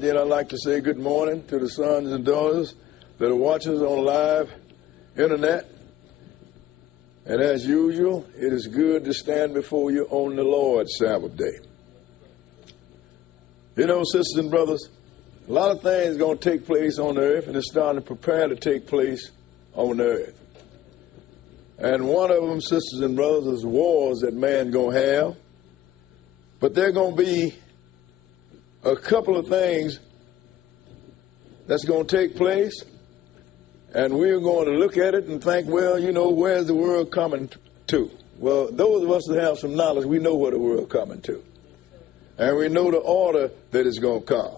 Then I'd like to say good morning to the sons and daughters that are watching us on live internet. And as usual, it is good to stand before you on the Lord's Sabbath day. You know, sisters and brothers, a lot of things are going to take place on the earth, and it's starting to prepare to take place on the earth. And one of them, sisters and brothers, is wars that man going to have. But there are going to be a couple of things that's going to take place, and we're going to look at it and think, well, you know, where's the world coming to? Well, those of us that have some knowledge, we know where the world coming to. And we know the order that is going to come.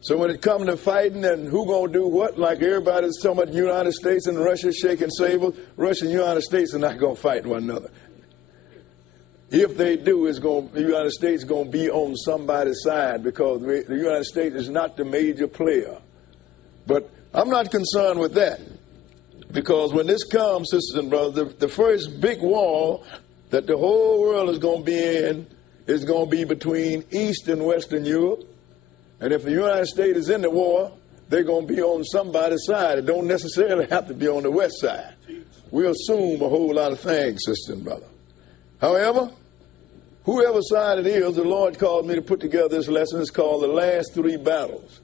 So when it comes to fighting and who going to do what, like everybody's talking about the United States and Russia shaking sabers, Russia and the United States are not going to fight one another. If they do, the United States is going to be on somebody's side, because the United States is not the major player. But I'm not concerned with that, because when this comes, sisters and brothers, the first big war that the whole world is going to be in is going to be between East and Western Europe. And if the United States is in the war, they're going to be on somebody's side. It don't necessarily have to be on the west side. We assume a whole lot of things, sister and brother. However, whoever side it is, the Lord called me to put together this lesson. It's called The Last Three Battles.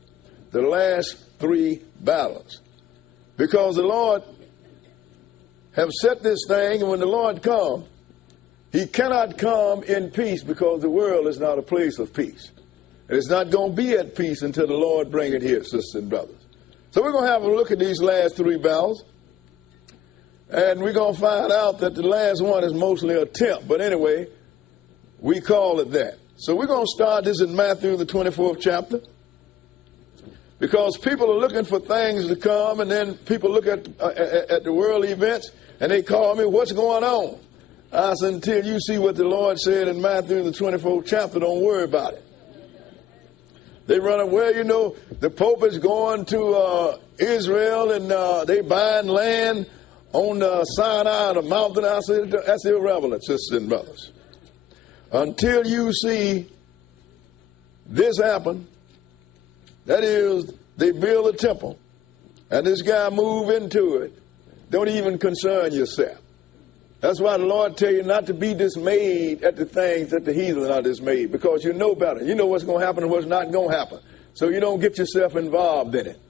The Last Three Battles. Because the Lord have set this thing, and when the Lord comes, he cannot come in peace, because the world is not a place of peace. It's not going to be at peace until the Lord bring it here, sisters and brothers. So we're going to have a look at these last three battles. And we're going to find out that the last one is mostly a attempt. But anyway, we call it that. So we're going to start this in Matthew, the 24th chapter. Because people are looking for things to come, and then people look at the world events, and they call me, what's going on? I said, until you see what the Lord said in Matthew, the 24th chapter, don't worry about it. They run up, well, you know, the Pope is going to Israel, and they buying land on the Sinai, the mountain. I said, that's irrelevant, sisters and brothers. Until you see this happen, that is, they build a temple, and this guy move into it, don't even concern yourself. That's why the Lord tell you not to be dismayed at the things that the heathen are dismayed, because you know better. You know what's going to happen and what's not going to happen. So you don't get yourself involved in it.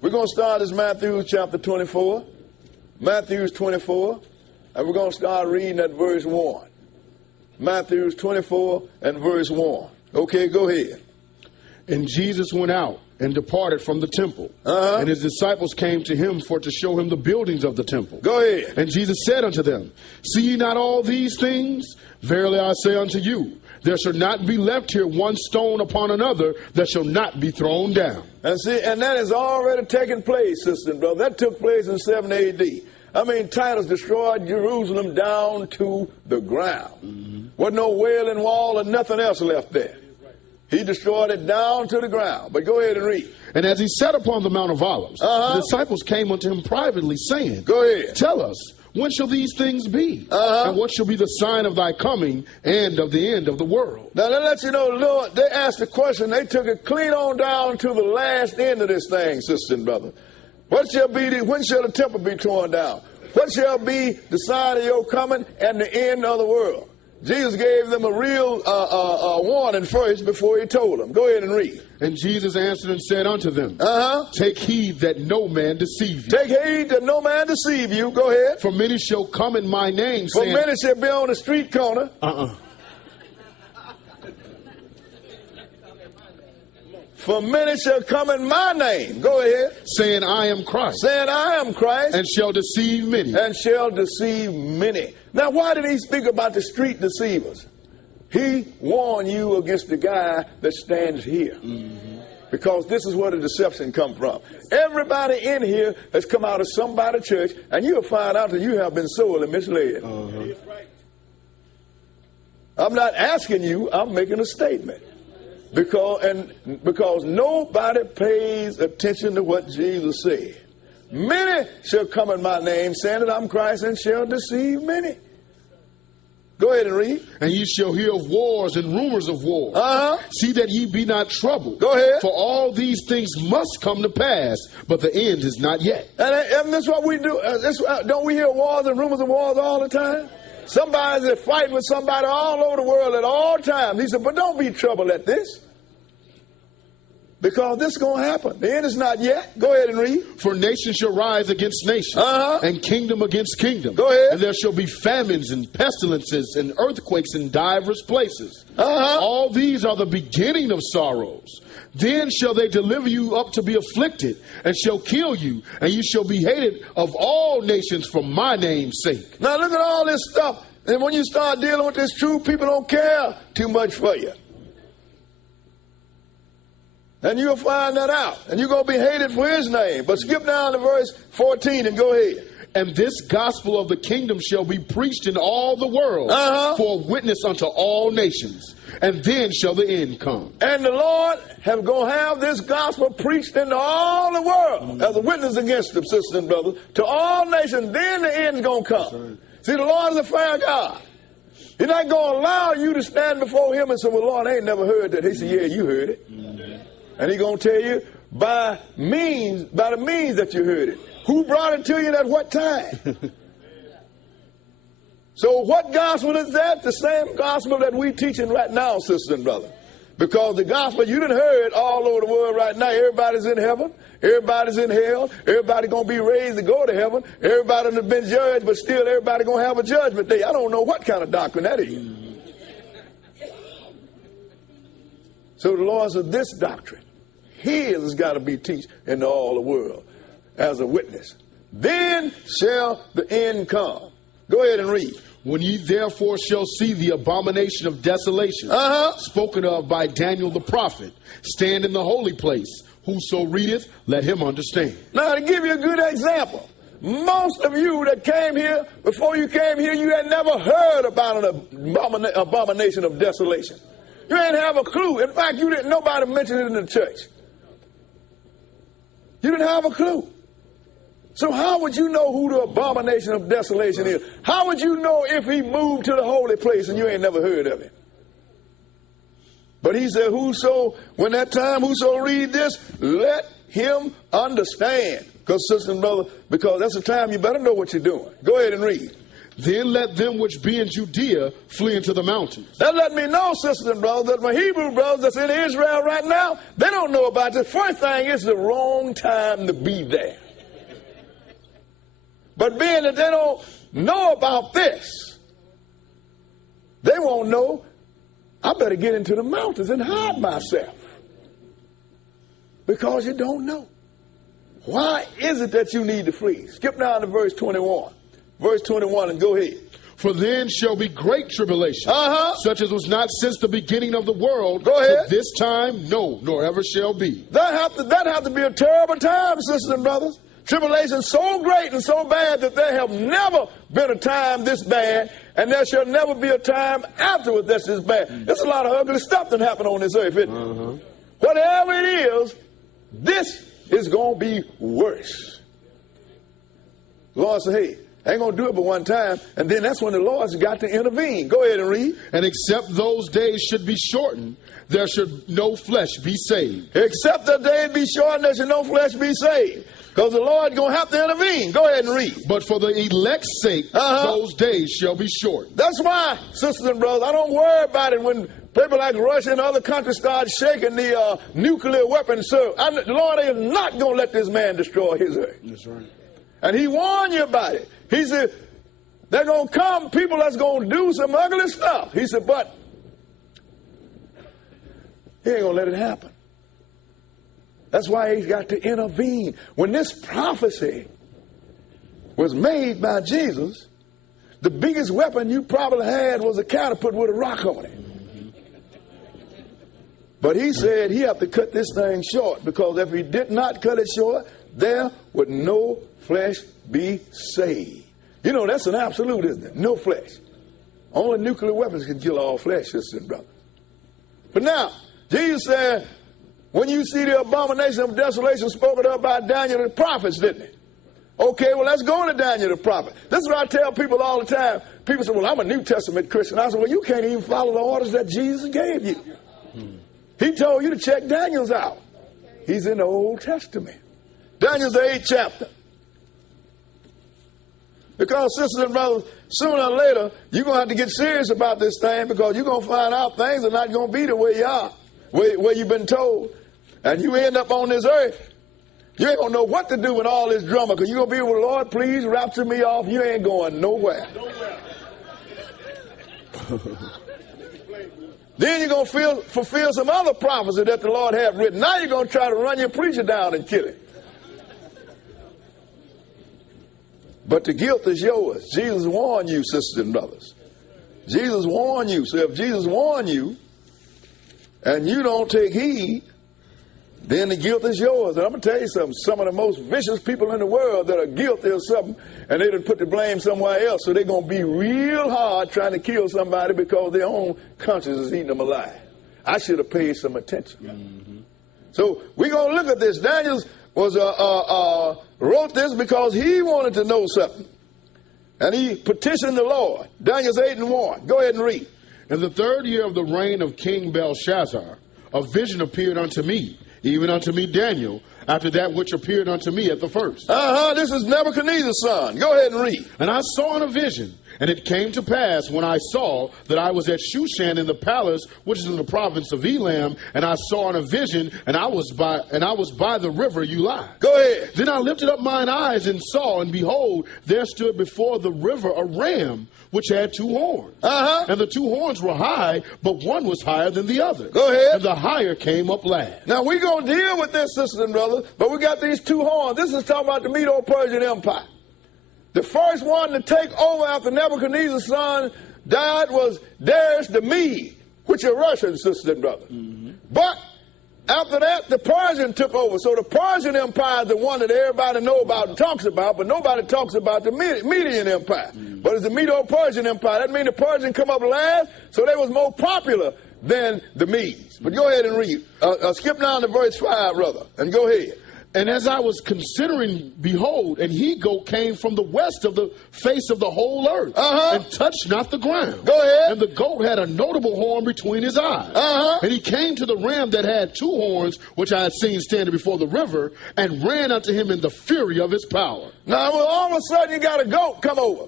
We're going to start as Matthew chapter 24. Matthew 24, and we're going to start reading at verse 1. Matthew 24 and verse 1. Okay, go ahead. And Jesus went out and departed from the temple. And his disciples came to him to show him the buildings of the temple. Go ahead. And Jesus said unto them, see ye not all these things? Verily I say unto you, there shall not be left here one stone upon another that shall not be thrown down. And see, and that has already taken place, sister and brother. That took place in 7 A.D. I mean, Titus destroyed Jerusalem down to the ground. Wasn't no wailing wall and nothing else left there. He destroyed it down to the ground. But go ahead and read. And as he sat upon the Mount of Olives, the disciples came unto him privately, saying, go ahead. Tell us, when shall these things be? And what shall be the sign of thy coming and of the end of the world? Now, that lets you know, Lord, they asked the question. They took it clean on down to the last end of this thing, sister and brother. When shall the temple be torn down? What shall be the sign of your coming and the end of the world? Jesus gave them a real warning first before he told them. Go ahead and read. And Jesus answered and said unto them, take heed that no man deceive you. Take heed that no man deceive you. Go ahead. For many shall come in my name, saying... For many shall be on the street corner. For many shall come in my name. Go ahead. Saying, I am Christ. Saying, I am Christ. And shall deceive many. And shall deceive many. Now, why did he speak about the street deceivers? He warned you against the guy that stands here. Because this is where the deception comes from. Everybody in here has come out of somebody's church, and you'll find out that you have been sorely misled. I'm not asking you, I'm making a statement. Because nobody pays attention to what Jesus said. Many shall come in my name, saying that I'm Christ, and shall deceive many. Go ahead and read. And ye shall hear of wars and rumors of wars. See that ye be not troubled. Go ahead. For all these things must come to pass, but the end is not yet. And that's what we do. Don't we hear wars and rumors of wars all the time? Somebody's fighting with somebody all over the world at all times. He said, but don't be troubled at this. Because this is going to happen. The end is not yet. Go ahead and read. For nation shall rise against nation, and kingdom against kingdom. Go ahead. And there shall be famines and pestilences and earthquakes in divers places. All these are the beginning of sorrows. Then shall they deliver you up to be afflicted, and shall kill you, and you shall be hated of all nations for my name's sake. Now look at all this stuff. And when you start dealing with this truth, people don't care too much for you. And you'll find that out. And you're going to be hated for his name. But skip down to verse 14 and go ahead. And this gospel of the kingdom shall be preached in all the world for a witness unto all nations. And then shall the end come. And the Lord have going to have this gospel preached into all the world as a witness against them, sisters and brothers, to all nations. Then the end's going to come. Right. See, the Lord is a fair God. He's not going to allow you to stand before him and say, well, Lord, I ain't never heard that. He said, yeah, you heard it. And he's going to tell you by the means that you heard it. Who brought it to you and at what time? So what gospel is that? The same gospel that we're teaching right now, sisters and brothers. Because the gospel you done heard all over the world right now. Everybody's in heaven. Everybody's in hell. Everybody's going to be raised to go to heaven. Everybody has been judged, but still everybody's going to have a judgment day. I don't know what kind of doctrine that is. So the Lord said this doctrine, his has got to be taught into all the world as a witness. Then shall the end come. Go ahead and read. When ye therefore shall see the abomination of desolation, spoken of by Daniel the prophet, stand in the holy place. Whoso readeth, let him understand. Now, to give you a good example, most of you that came here, before you came here, you had never heard about an abomination of desolation. You ain't have a clue. In fact, you didn't. Nobody mentioned it in the church. You didn't have a clue. So how would you know who the abomination of desolation is? How would you know if he moved to the holy place and you ain't never heard of him? But he said, whoso read this, let him understand. Because, sister and brother, because that's the time you better know what you're doing. Go ahead and read. Then let them which be in Judea flee into the mountains. That let me know, sisters and brothers, that my Hebrew brothers that's in Israel right now, they don't know about this. First thing, it's the wrong time to be there. But being that they don't know about this, they won't know, I better get into the mountains and hide myself. Because you don't know. Why is it that you need to flee? Skip down to verse 21. Verse 21 and go ahead. For then shall be great tribulation, such as was not since the beginning of the world. Go ahead. This time, no, nor ever shall be. That have to be a terrible time, sisters and brothers. Tribulation so great and so bad that there have never been a time this bad, and there shall never be a time afterwards that's this bad. There's a lot of ugly stuff that happened on this earth, isn't it? Whatever it is, this is going to be worse. The Lord said, hey, I ain't going to do it but one time, and then that's when the Lord's got to intervene. Go ahead and read. And except those days should be shortened, there should no flesh be saved. Except the days be shortened, there should no flesh be saved. Because the Lord's going to have to intervene. Go ahead and read. But for the elect's sake, those days shall be short. That's why, sisters and brothers, I don't worry about it when people like Russia and other countries start shaking the nuclear weapons. So the Lord is not going to let this man destroy his earth. That's right. And he warned you about it. He said, they're going to come people that's going to do some ugly stuff. He said, but he ain't going to let it happen. That's why he's got to intervene. When this prophecy was made by Jesus, the biggest weapon you probably had was a catapult with a rock on it. But he said he had to cut this thing short, because if he did not cut it short, there would no flesh be saved. You know, that's an absolute, isn't it? No flesh. Only nuclear weapons can kill all flesh, sisters and brothers. But now, Jesus said, when you see the abomination of desolation spoken of by Daniel and the prophets, didn't it? Okay, well, let's go to Daniel the prophet. This is what I tell people all the time. People say, well, I'm a New Testament Christian. I say, well, you can't even follow the orders that Jesus gave you. He told you to check Daniel's out. He's in the Old Testament. Daniel's the 8th chapter. Because, sisters and brothers, sooner or later, you're going to have to get serious about this thing, because you're going to find out things are not going to be the way you are, where you've been told. And you end up on this earth. You ain't going to know what to do with all this drama, because you're going to be, well, Lord, please rapture me off. You ain't going nowhere. Then you're going to fulfill some other prophecy that the Lord had written. Now you're going to try to run your preacher down and kill him. But the guilt is yours. Jesus warned you, sisters and brothers. Jesus warned you. So if Jesus warned you and you don't take heed, then the guilt is yours. And I'm going to tell you something. Some of the most vicious people in the world that are guilty of something, and they done put the blame somewhere else, so they're going to be real hard trying to kill somebody because their own conscience is eating them alive. I should have paid some attention. Mm-hmm. So we're going to look at this. Daniel wrote this because he wanted to know something. And he petitioned the Lord. Daniel 8:1. Go ahead and read. In the 3rd year of the reign of King Belshazzar, a vision appeared unto me, even unto me Daniel, after that which appeared unto me at the first. This is Nebuchadnezzar's son. Go ahead and read. And I saw in a vision, and it came to pass when I saw that I was at Shushan in the palace, which is in the province of Elam, and I saw in a vision, and I was by the river Ulai. Go ahead. Then I lifted up mine eyes and saw, and behold, there stood before the river a ram which had 2 horns. And the 2 horns were high, but one was higher than the other. Go ahead. And the higher came up last. Now we're going to deal with this, sisters and brothers, but we got these 2 horns. This is talking about the Medo-Persian Empire. The first one to take over after Nebuchadnezzar's son died was Darius the Mede, which are Russian, sisters and brothers. Mm-hmm. But after that, the Persian took over. So the Persian Empire is the one that everybody knows about and talks about, but nobody talks about the Median Empire. Mm-hmm. But it's the Medo-Persian Empire. That means the Persian come up last, so they was more popular than the Medes. But go ahead and read. Skip down to verse 5, brother, and go ahead. And as I was considering, behold, an he-goat came from the west of the face of the whole earth, and touched not the ground. Go ahead. And the goat had a notable horn between his eyes. And he came to the ram that had 2 horns, which I had seen standing before the river, and ran unto him in the fury of his power. Now, well, all of a sudden, you got a goat come over.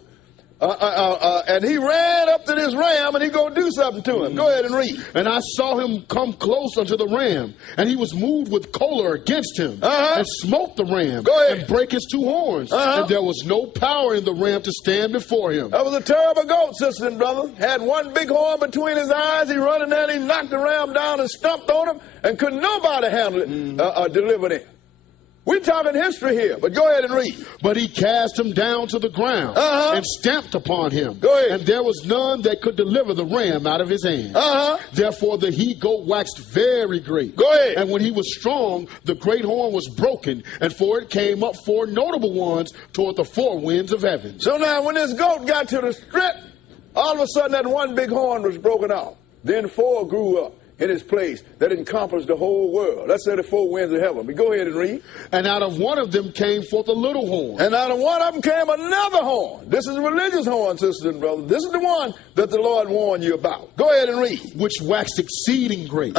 And he ran up to this ram, and he going to do something to him. Go ahead and read. And I saw him come close unto the ram, and he was moved with choler against him, and smote the ram, and brake his 2 horns. And there was no power in the ram to stand before him. That was a terrible goat, sisters and brothers. Had one big horn between his eyes. He run in there, and he knocked the ram down and stomped on him, and could nobody handle it, deliver it. We're talking history here, but go ahead and read. But he cast him down to the ground and stamped upon him. Go ahead. And there was none that could deliver the ram out of his hand. Therefore the he-goat waxed very great. Go ahead. And when he was strong, the great horn was broken, and for it came up 4 notable ones toward the 4 winds of heaven. So now when this goat got to the strip, all of a sudden that one big horn was broken off. Then 4 grew up in its place that encompassed the whole world. That's the 4 winds of heaven. But go ahead and read. And out of one of them came forth a little horn. And out of one of them came another horn. This is a religious horn, sisters and brothers. This is the one that the Lord warned you about. Go ahead and read. Which waxed exceeding great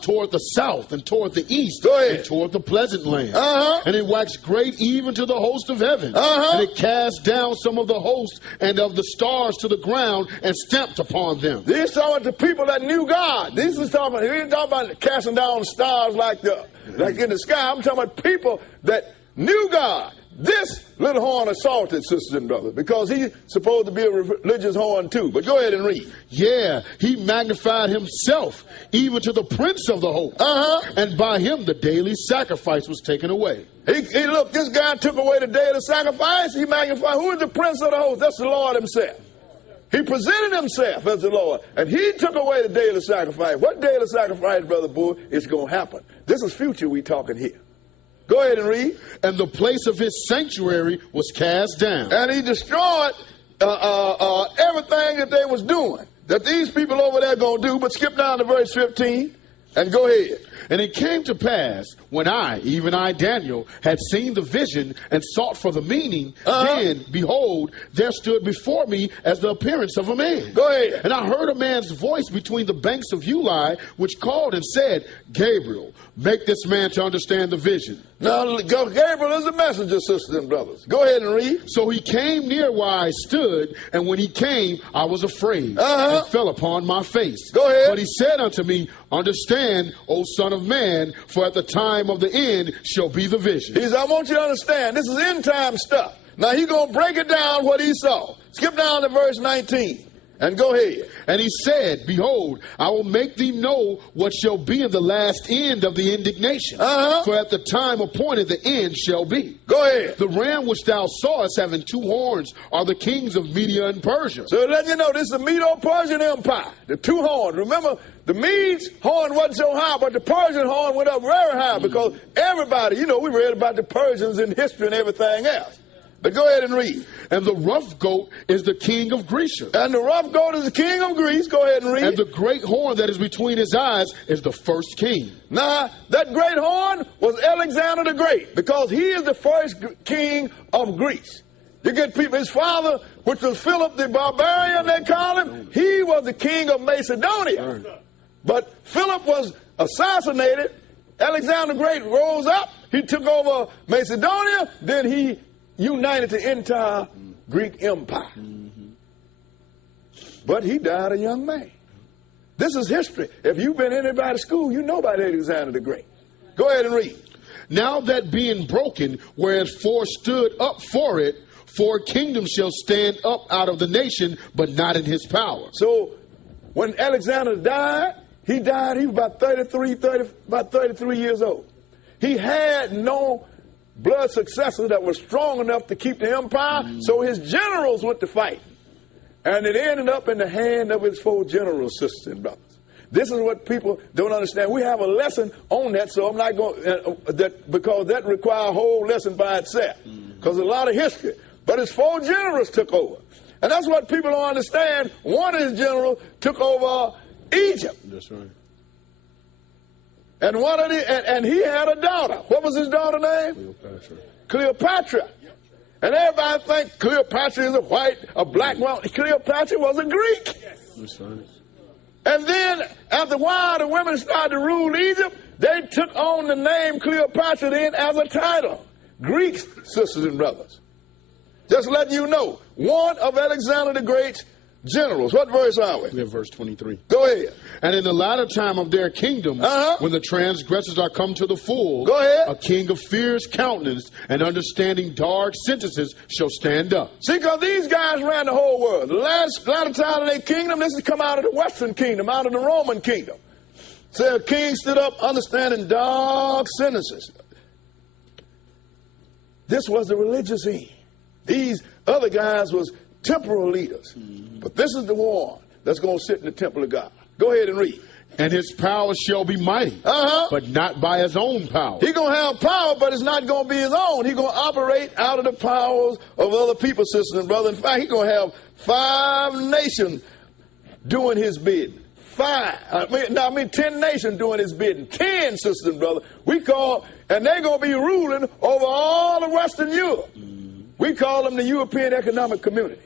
toward the south and toward the east and toward the pleasant land. And it waxed great even to the host of heaven. And it cast down some of the hosts and of the stars to the ground and stamped upon them. These are talking about the people that knew God. He ain't talking about casting down stars like in the sky. I'm talking about people that knew God. This little horn assaulted, sisters and brothers, because he's supposed to be a religious horn too. But go ahead and read. Yeah, he magnified himself even to the prince of the host. And by him the daily sacrifice was taken away. Look, this guy took away the daily sacrifice. He magnified. Who is the prince of the host? That's the Lord himself. He presented himself as the Lord, and he took away the daily sacrifice. What daily sacrifice, Brother Bull, is going to happen? This is future we talking here. Go ahead and read. And the place of his sanctuary was cast down. And he destroyed everything that they was doing, that these people over there going to do. But skip down to verse 15. And go ahead. And it came to pass, when I, even I, Daniel, had seen the vision and sought for the meaning, then, behold, there stood before me as the appearance of a man. Go ahead. And I heard a man's voice between the banks of Uli, which called and said, Gabriel, make this man to understand the vision. Now, Gabriel is a messenger, sisters and brothers. Go ahead and read. So he came near where I stood, and when he came, I was afraid, and fell upon my face. Go ahead. But he said unto me, understand, O son of man, for at the time of the end shall be the vision. He said, I want you to understand, this is end time stuff. Now he's going to break it down what he saw. Skip down to verse 19. And go ahead. And he said, behold, I will make thee know what shall be in the last end of the indignation. For at the time appointed the end shall be. Go ahead. The ram which thou sawest having 2 horns are the kings of Media and Persia. So let you know, this is the Medo-Persian Empire. The 2 horns. Remember, the Medes' horn wasn't so high, but the Persian horn went up very high because everybody, you know, we read about the Persians in history and everything else. But go ahead and read. And the rough goat is the king of Greece. And the rough goat is the king of Greece. Go ahead and read. And the great horn that is between his eyes is the first king. Now, that great horn was Alexander the Great, because he is the first king of Greece. You get people, his father, which was Philip the Barbarian, they call him, he was the king of Macedonia. But Philip was assassinated. Alexander the Great rose up. He took over Macedonia. Then he united the entire Greek Empire. But he died a young man. This is history. If you've been in anybody's school, you know about Alexander the Great. Go ahead and read. Now that being broken, whereas 4 stood up for it, 4 kingdoms shall stand up out of the nation, but not in his power. So when Alexander died, he was about 33 years old. He had no blood successor that was strong enough to keep the empire, so his generals went to fight. And it ended up in the hand of his 4 generals, sisters and brothers. This is what people don't understand. We have a lesson on that, so I'm not going because that requires a whole lesson by itself, because a lot of history. But his 4 generals took over. And that's what people don't understand. One of his generals took over Egypt. That's right. And and he had a daughter. What was his daughter's name? Cleopatra. And everybody thinks Cleopatra is a black woman. Cleopatra was a Greek. That's right. And then after a while, the women started to rule Egypt. They took on the name Cleopatra then as a title. Greeks, sisters and brothers. Just letting you know, one of Alexander the Great's generals. What verse are we? We're at verse 23. Go ahead. And in the latter time of their kingdom, when the transgressors are come to the full, go ahead. A king of fierce countenance and understanding dark sentences shall stand up. See, because these guys ran the whole world. The latter time of their kingdom, this has come out of the Western kingdom, out of the Roman kingdom. So a king stood up understanding dark sentences. This was the religious end. These other guys was temporal leaders. But this is the one that's going to sit in the temple of God. Go ahead and read. And his power shall be mighty, but not by his own power. He's going to have power, but it's not going to be his own. He's going to operate out of the powers of other people, sisters and brothers. In fact, he's going to have 5 nations doing his bidding. 10 nations doing his bidding. 10, sisters and brothers. And they're going to be ruling over all of Western Europe. We call them the European Economic Community.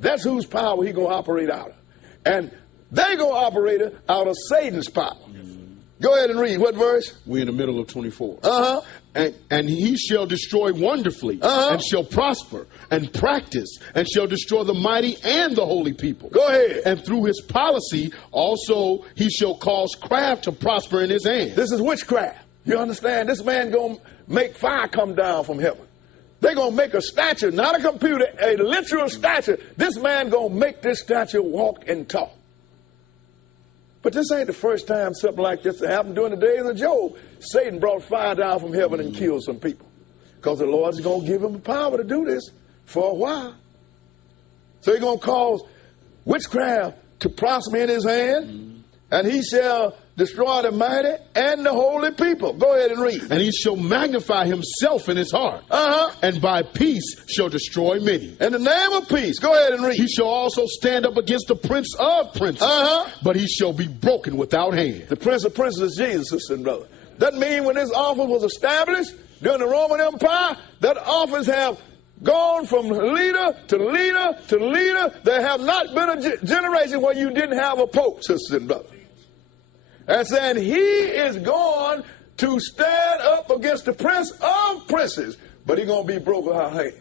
That's whose power he's going to operate out of. And they're going to operate out of Satan's power. Go ahead and read. What verse? We're in the middle of 24. And he shall destroy wonderfully, and shall prosper, and practice, and shall destroy the mighty and the holy people. Go ahead. And through his policy also he shall cause craft to prosper in his hand. This is witchcraft. You understand? This man going to make fire come down from heaven. They're going to make a statue, not a computer, a literal statue. This man going to make this statue walk and talk. But this ain't the first time something like this happened. During the days of Job, Satan brought fire down from heaven and killed some people. Because the Lord's going to give him the power to do this for a while. So he's going to cause witchcraft to prosper in his hand. And he shall destroy the mighty and the holy people. Go ahead and read. And he shall magnify himself in his heart. And by peace shall destroy many. In the name of peace. Go ahead and read. He shall also stand up against the prince of princes. But he shall be broken without hand. The prince of princes is Jesus, sister and brother. That means when this office was established during the Roman Empire, that office have gone from leader to leader to leader. There have not been a generation where you didn't have a pope, sisters and brothers. And saying he is going to stand up against the prince of princes, but he's going to be broke without hand.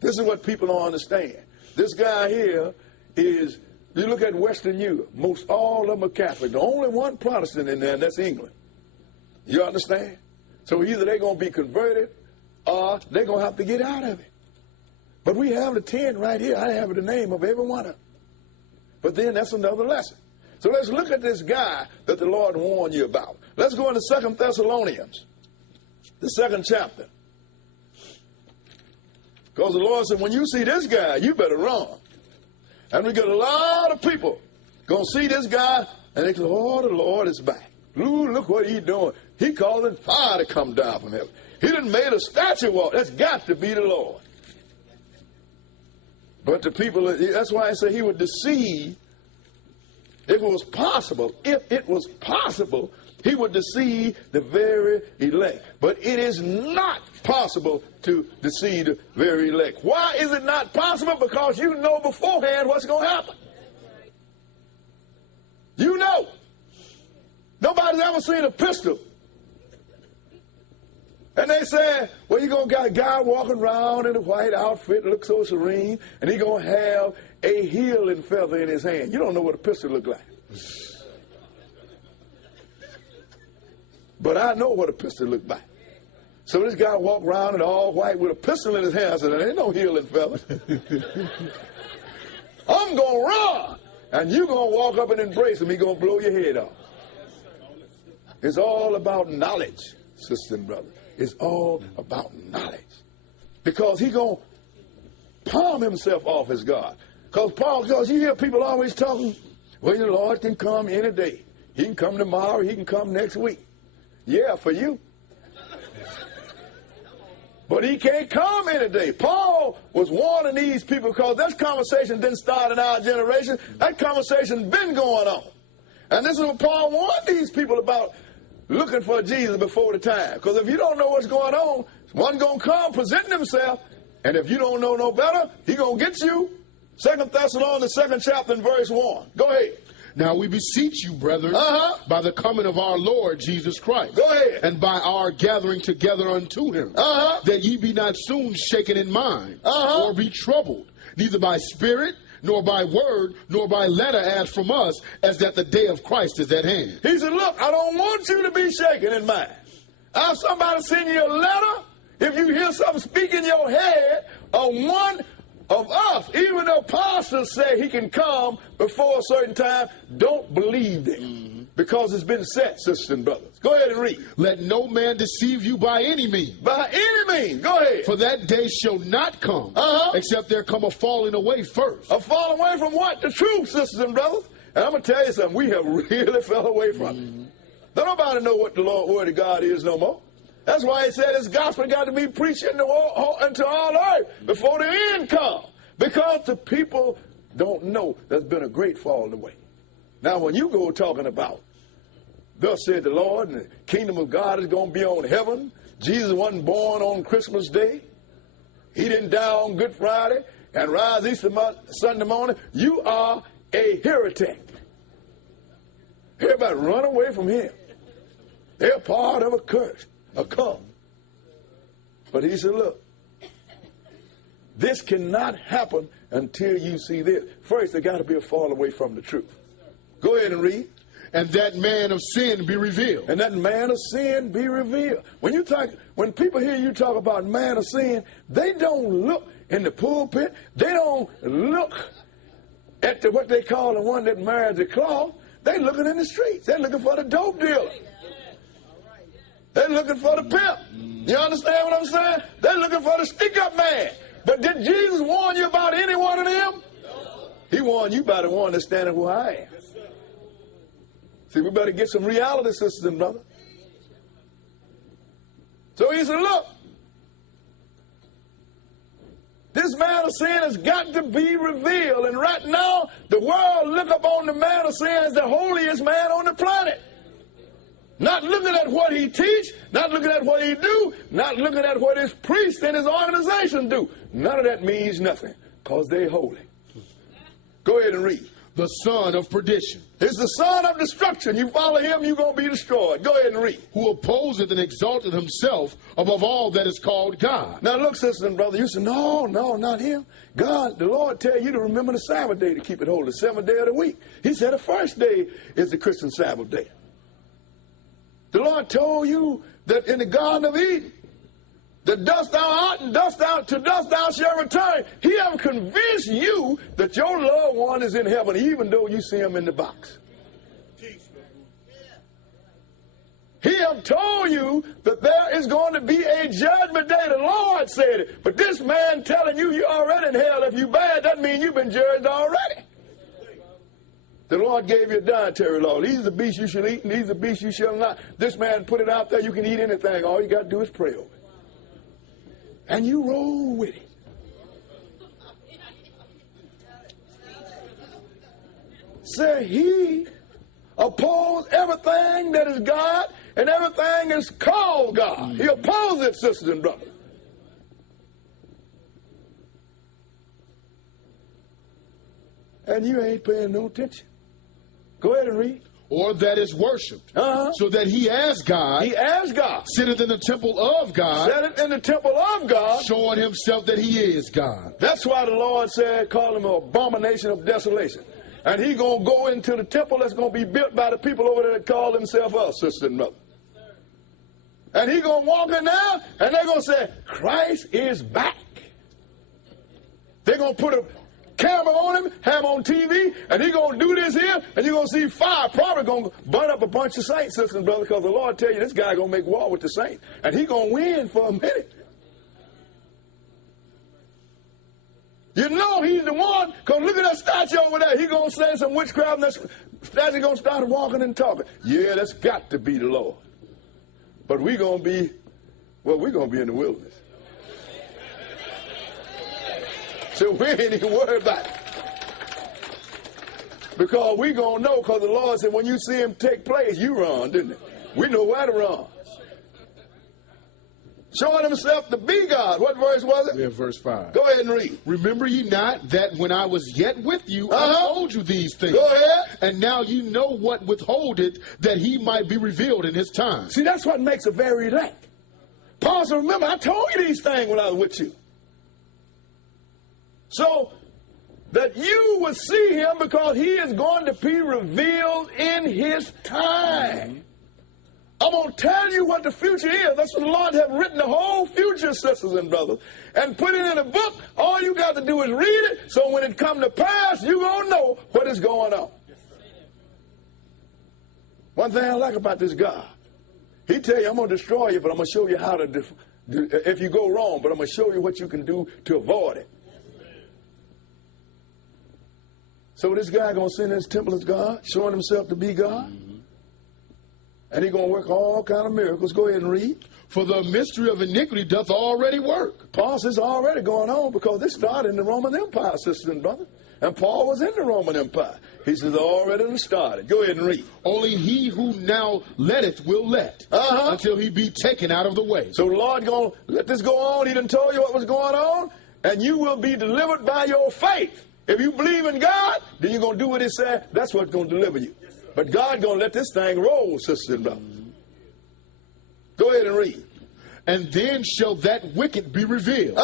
This is what people don't understand. This guy here is, you look at Western Europe, most all of them are Catholic. The only one Protestant in there, and that's England. You understand? So either they're going to be converted or they're going to have to get out of it. But we have the 10 right here. I have the name of every one of them. But then that's another lesson. So let's look at this guy that the Lord warned you about. Let's go into 2 Thessalonians, the 2nd chapter. Because the Lord said, when you see this guy, you better run. And we got a lot of people going to see this guy, and they say, oh, the Lord is back. Ooh, look what he's doing. He causing fire to come down from heaven. He done made a statue walk. That's got to be the Lord. But the people, that's why I say he would deceive. If it was possible, he would deceive the very elect. But it is not possible to deceive the very elect. Why is it not possible? Because you know beforehand what's going to happen. You know. Nobody's ever seen a pistol. And they say, well, you're going to got a guy walking around in a white outfit, look so serene, and he's going to have a healing feather in his hand. You don't know what a pistol looks like. But I know what a pistol looks like. So this guy walked around in all white with a pistol in his hand. I said, there ain't no healing feather. I'm going to run. And you're going to walk up and embrace him. He's going to blow your head off. It's all about knowledge, sister and brother. It's all about knowledge. Because he's going to palm himself off as God. Because you hear people always talking, well, the Lord can come any day. He can come tomorrow. He can come next week. Yeah, for you. But he can't come any day. Paul was warning these people because that conversation didn't start in our generation. That conversation been going on. And this is what Paul warned these people about, looking for Jesus before the time. Because if you don't know what's going on, one going to come presenting himself. And if you don't know no better, he going to get you. 2 Thessalonians, the 2nd chapter and verse 1. Go ahead. Now we beseech you, brethren, by the coming of our Lord Jesus Christ, go ahead, and by our gathering together unto him, that ye be not soon shaken in mind, or be troubled, neither by spirit, nor by word, nor by letter as from us, as that the day of Christ is at hand. He said, look, I don't want you to be shaken in mind. If somebody send you a letter, if you hear something speak in your head, one of us, even though pastors say he can come before a certain time, don't believe them. Because it's been set, sisters and brothers. Go ahead and read. Let no man deceive you by any means. By any means. Go ahead. For that day shall not come, except there come a falling away first. A falling away from what? The truth, sisters and brothers. And I'm going to tell you something. We have really fell away from it. Don't nobody know what the Word of God is no more. That's why he said this gospel got to be preached into all earth before the end comes. Because the people don't know there's been a great falling away. Now, when you go talking about, thus said the Lord, and the kingdom of God is going to be on heaven. Jesus wasn't born on Christmas Day. He didn't die on Good Friday and rise Easter Sunday morning. You are a heretic. Everybody run away from him. They're part of a curse, a cult. But he said, look, this cannot happen until you see this. First, there got to be a fall away from the truth. Go ahead and read. And that man of sin be revealed. And that man of sin be revealed. When people hear you talk about man of sin, they don't look in the pulpit. They don't look at what they call the one that married the cloth. They're looking in the streets. They're looking for the dope dealer. They're looking for the pimp. You understand what I'm saying? They're looking for the stick-up man. But did Jesus warn you about any one of them? He warned you about the one that's standing where I am. See, we better get some reality, sisters and brothers. So he said, look, this man of sin has got to be revealed. And right now, the world look upon the man of sin as the holiest man on the planet. Not looking at what he teach, not looking at what he do, not looking at what his priest and his organization do. None of that means nothing, because they're holy. Go ahead and read. The son of perdition. It's the son of destruction. You follow him, you're going to be destroyed. Go ahead and read. Who opposeth and exalteth himself above all that is called God. Now look, sisters and brothers, you say, no, not him. God, the Lord tell you to remember the Sabbath day to keep it holy, the seventh day of the week. He said the first day is the Christian Sabbath day. The Lord told you that in the Garden of Eden, that dust thou art and to dust thou shalt return. He have convinced you that your loved one is in heaven, even though you see him in the box. He have told you that there is going to be a judgment day. The Lord said it. But this man telling you you're already in hell. If you bad, that means you've been judged already. The Lord gave you a dietary law. These are the beasts you shall eat, and these are the beasts you shall not. This man put it out there. You can eat anything. All you got to do is pray over it. And you roll with it. Say, he opposed everything that is God and everything is called God. He opposed it, sisters and brothers. And you ain't paying no attention. Go ahead and read. Or that is worshipped. So that he as God. He as God. Sitteth in the temple of God. Sitteth in the temple of God. Showing himself that he is God. That's why the Lord said, call him an abomination of desolation. And he going to go into the temple that's going to be built by the people over there that call themselves us, sister and brother. And he going to walk in there, and they're going to say, Christ is back. They're going to put a camera on him, have him on TV, and he's going to do this here, and you're going to see fire probably going to burn up a bunch of saints, sisters and brothers, because the Lord tell you this guy going to make war with the saints, and he's going to win for a minute. You know he's the one, because look at that statue over there. He's going to say some witchcraft, and that statue going to start walking and talking. Yeah, that's got to be the Lord. But we're going to be, we're going to be in the wilderness. So we ain't even worried about it. Because we going to know, because the Lord said when you see him take place, you run, didn't it? We know where to run. Showing himself to be God. What verse was it? Yeah, verse 5. Go ahead and read. Remember ye not that when I was yet with you, I told you these things. Go ahead. And now you know what withholdeth, that he might be revealed in his time. See, that's what makes a very elect. Paul said, remember, I told you these things when I was with you. So that you will see him, because he is going to be revealed in his time. I'm going to tell you what the future is. That's what the Lord have written the whole future, sisters and brothers, and put it in a book. All you got to do is read it, so when it come to pass, you're going to know what is going on. One thing I like about this God, he tell you, I'm going to destroy you, but I'm going to show you how to, if you go wrong, but I'm going to show you what you can do to avoid it. So this guy going to sit in his temple as God, showing himself to be God. And he's going to work all kind of miracles. Go ahead and read. For the mystery of iniquity doth already work. Paul says it's already going on, because this started in the Roman Empire, sisters and brothers. And Paul was in the Roman Empire. He says already started. Go ahead and read. Only he who now letteth will let, until he be taken out of the way. So the Lord going to let this go on. He done told you what was going on. And you will be delivered by your faith. If you believe in God, then you're going to do what he said. That's what's going to deliver you. But God going to let this thing roll, sisters and brothers. Go ahead and read. And then shall that wicked be revealed,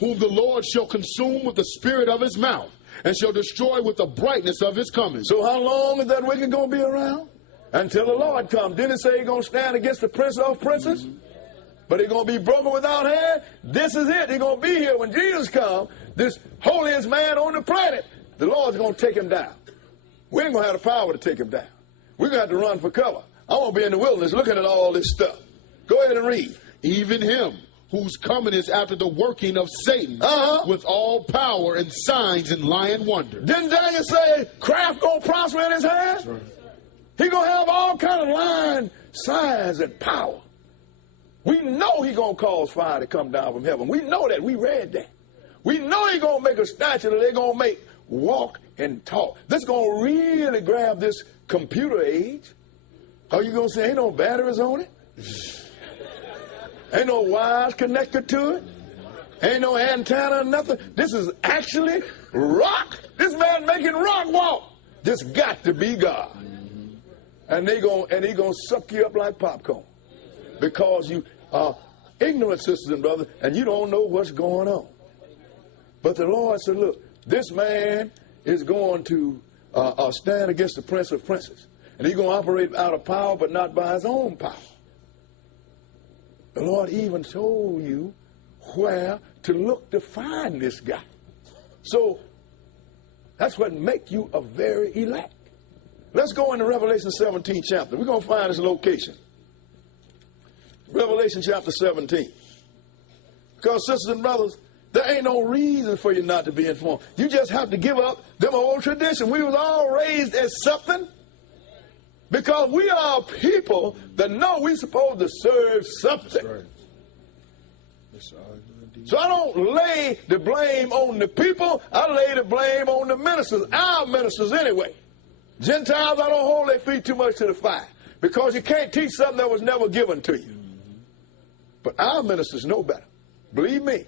whom the Lord shall consume with the spirit of his mouth, and shall destroy with the brightness of his coming. So how long is that wicked going to be around? Until the Lord comes. Didn't it say he's going to stand against the prince of princes? But he's going to be broken without hand. This is it. He's going to be here when Jesus comes. This holiest man on the planet, the Lord's going to take him down. We ain't going to have the power to take him down. We're going to have to run for cover. I won't be in the wilderness looking at all this stuff. Go ahead and read. Even him whose coming is after the working of Satan, with all power and signs and lying wonder. Didn't Daniel say craft going to prosper in his hands? Right. He's going to have all kind of lying signs and power. We know he's going to cause fire to come down from heaven. We know that. We read that. We know he's going to make a statue that they're going to make walk and talk. This is going to really grab this computer age. Are you going to say ain't no batteries on it? Ain't no wires connected to it? Ain't no antenna or nothing? This is actually rock. This man making rock walk. This got to be God. And he's going to suck you up like popcorn. Because you are ignorant, sisters and brothers, and you don't know what's going on. But the Lord said, look, this man is going to stand against the Prince of Princes. And he's going to operate out of power, but not by his own power. The Lord even told you where to look to find this guy. So that's what makes you a very elect. Let's go into Revelation 17 chapter. We're going to find this location. Revelation chapter 17. Because, sisters and brothers, there ain't no reason for you not to be informed. You just have to give up them old tradition. We was all raised as something because we are people that know we're supposed to serve something. Right. So I don't lay the blame on the people. I lay the blame on the ministers, our ministers anyway. Gentiles, I don't hold their feet too much to the fire because you can't teach something that was never given to you. But our ministers know better. Believe me.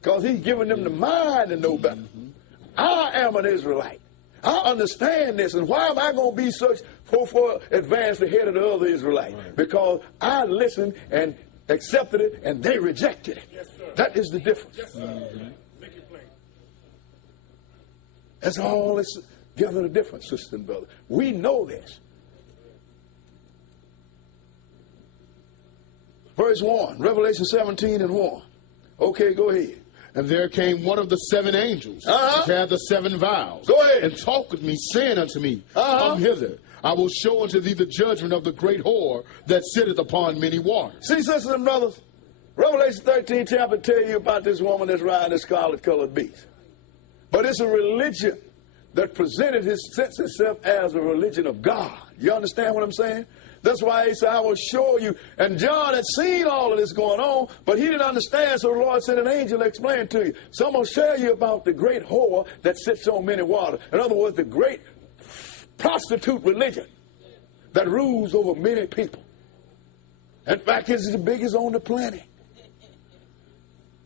Because he's giving them the mind to know better. I am an Israelite. I understand this. And why am I going to be such for advanced ahead of the other Israelites? Right. Because I listened and accepted it and they rejected it. Yes, that is the difference. Yes, make it plain. That's all it's together the difference, sister and brother. We know this. Verse 1, Revelation 17 and 1. Okay, go ahead. And there came one of the seven angels, which had the seven vials. Go ahead. And talked with me, saying unto me, Come hither. I will show unto thee the judgment of the great whore that sitteth upon many waters. See, sisters and brothers, Revelation 13 chapter tell you about this woman that's riding a scarlet-colored beast. But it's a religion that presented itself as a religion of God. You understand what I'm saying? That's why he said, I will show you. And John had seen all of this going on, but he didn't understand, so the Lord sent an angel to explain to you. So I'm going to share you about the great whore that sits on many waters. In other words, the great prostitute religion that rules over many people. In fact, it's the biggest on the planet.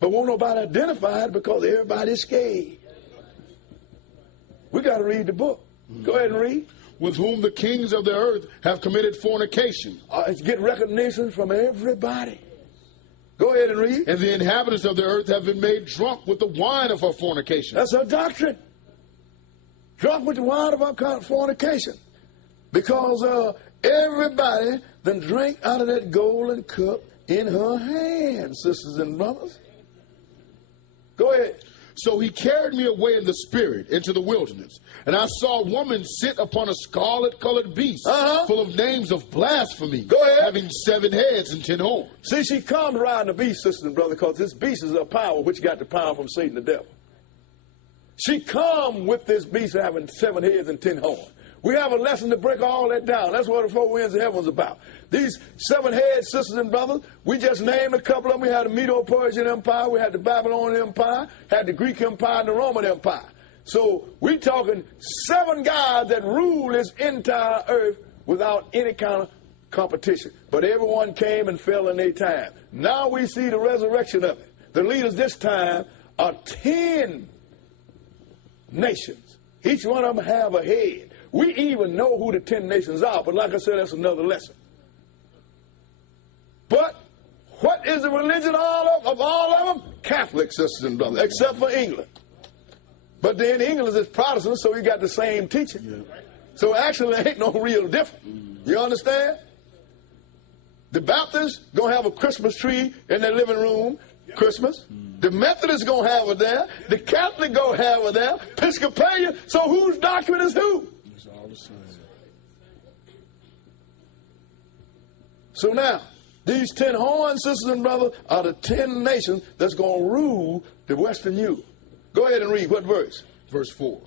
But won't nobody identify it because everybody's scared. We got to read the book. Go ahead and read. With whom the kings of the earth have committed fornication. Get recognition from everybody. Go ahead and read. And the inhabitants of the earth have been made drunk with the wine of her fornication. That's her doctrine. Drunk with the wine of her fornication. Because everybody then drank out of that golden cup in her hand, sisters and brothers. Go ahead. So he carried me away in the spirit into the wilderness. And I saw a woman sit upon a scarlet-colored beast, full of names of blasphemy, having 7 heads and 10 horns. See, she comes riding the beast, sister and brother, because this beast is a power which got the power from Satan the devil. She come with this beast having 7 heads and 10 horns. We have a lesson to break all that down. That's what the 4 winds of heaven was about. These 7 heads, sisters and brothers, we just named a couple of them. We had the Medo-Persian Empire, we had the Babylonian Empire, had the Greek Empire, and the Roman Empire. So we're talking 7 guys that rule this entire earth without any kind of competition. But everyone came and fell in their time. Now we see the resurrection of it. The leaders this time are 10 nations. Each one of them have a head. We even know who the 10 nations are, but like I said, that's another lesson. But what is the religion of all of them? Catholic, sisters and brothers, except for England. But then England is Protestant, so you got the same teaching. Yeah. So actually, there ain't no real difference. You understand? The Baptists going to have a Christmas tree in their living room, Christmas. The Methodists going to have it there. The Catholic going to have it there. Episcopalian. So whose doctrine is who? It's all the same. So now, these 10 horns, sisters and brothers, are the 10 nations that's going to rule the Western Europe. Go ahead and read. What verse? Verse 4.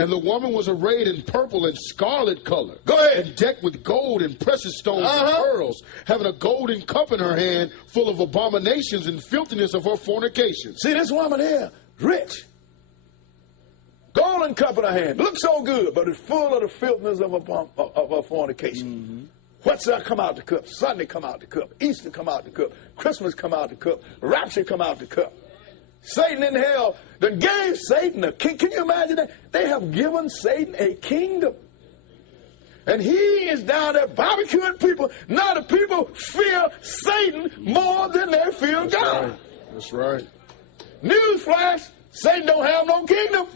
And the woman was arrayed in purple and scarlet color. Go ahead. And decked with gold and precious stones and pearls, having a golden cup in her hand full of abominations and filthiness of her fornication. See, this woman here, rich. Golden cup in her hand. Looks so good, but it's full of the filthiness of her fornication. What's that come out the cup? Sunday come out the cup. Easter come out the cup. Christmas come out the cup. Rapture come out the cup. Satan in hell, they gave Satan a king. Can you imagine that? They have given Satan a kingdom. And he is down there barbecuing people. Now the people fear Satan more than they fear God. Right. That's right. Newsflash, Satan don't have no kingdom.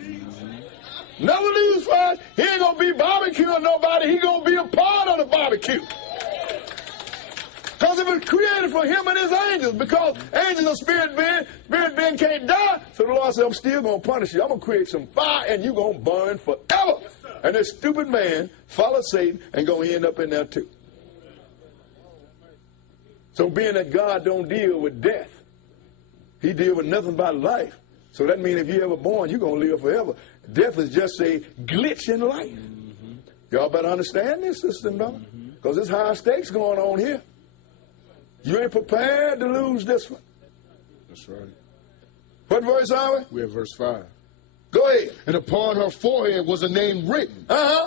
Another newsflash, he ain't going to be barbecuing nobody. He going to be a part of the barbecue. Because it was created for him and his angels. Because angels are spirit being can't die. So the Lord said, I'm still going to punish you. I'm going to create some fire and you're going to burn forever. And this stupid man followed Satan and going to end up in there too. So being that God don't deal with death, he deal with nothing but life. So that means if you're ever born, you're going to live forever. Death is just a glitch in life. Y'all better understand this, sister and brother. Because there's high stakes going on here. You ain't prepared to lose this one. That's right. What verse are we? We're at verse 5. Go ahead. And upon her forehead was a name written.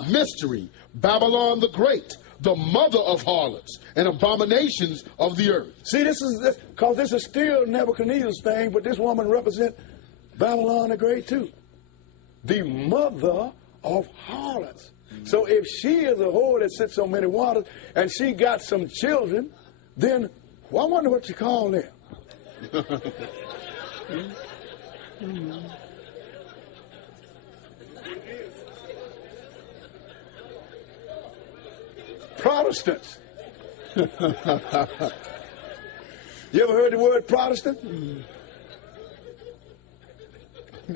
Mystery, Babylon the Great, the mother of harlots and abominations of the earth. See, this is because this is still Nebuchadnezzar's thing, but this woman represents Babylon the Great too. The mother of harlots. So if she is a whore that sits on many waters and she got some children, then I wonder what you call them. Protestants. You ever heard the word Protestant?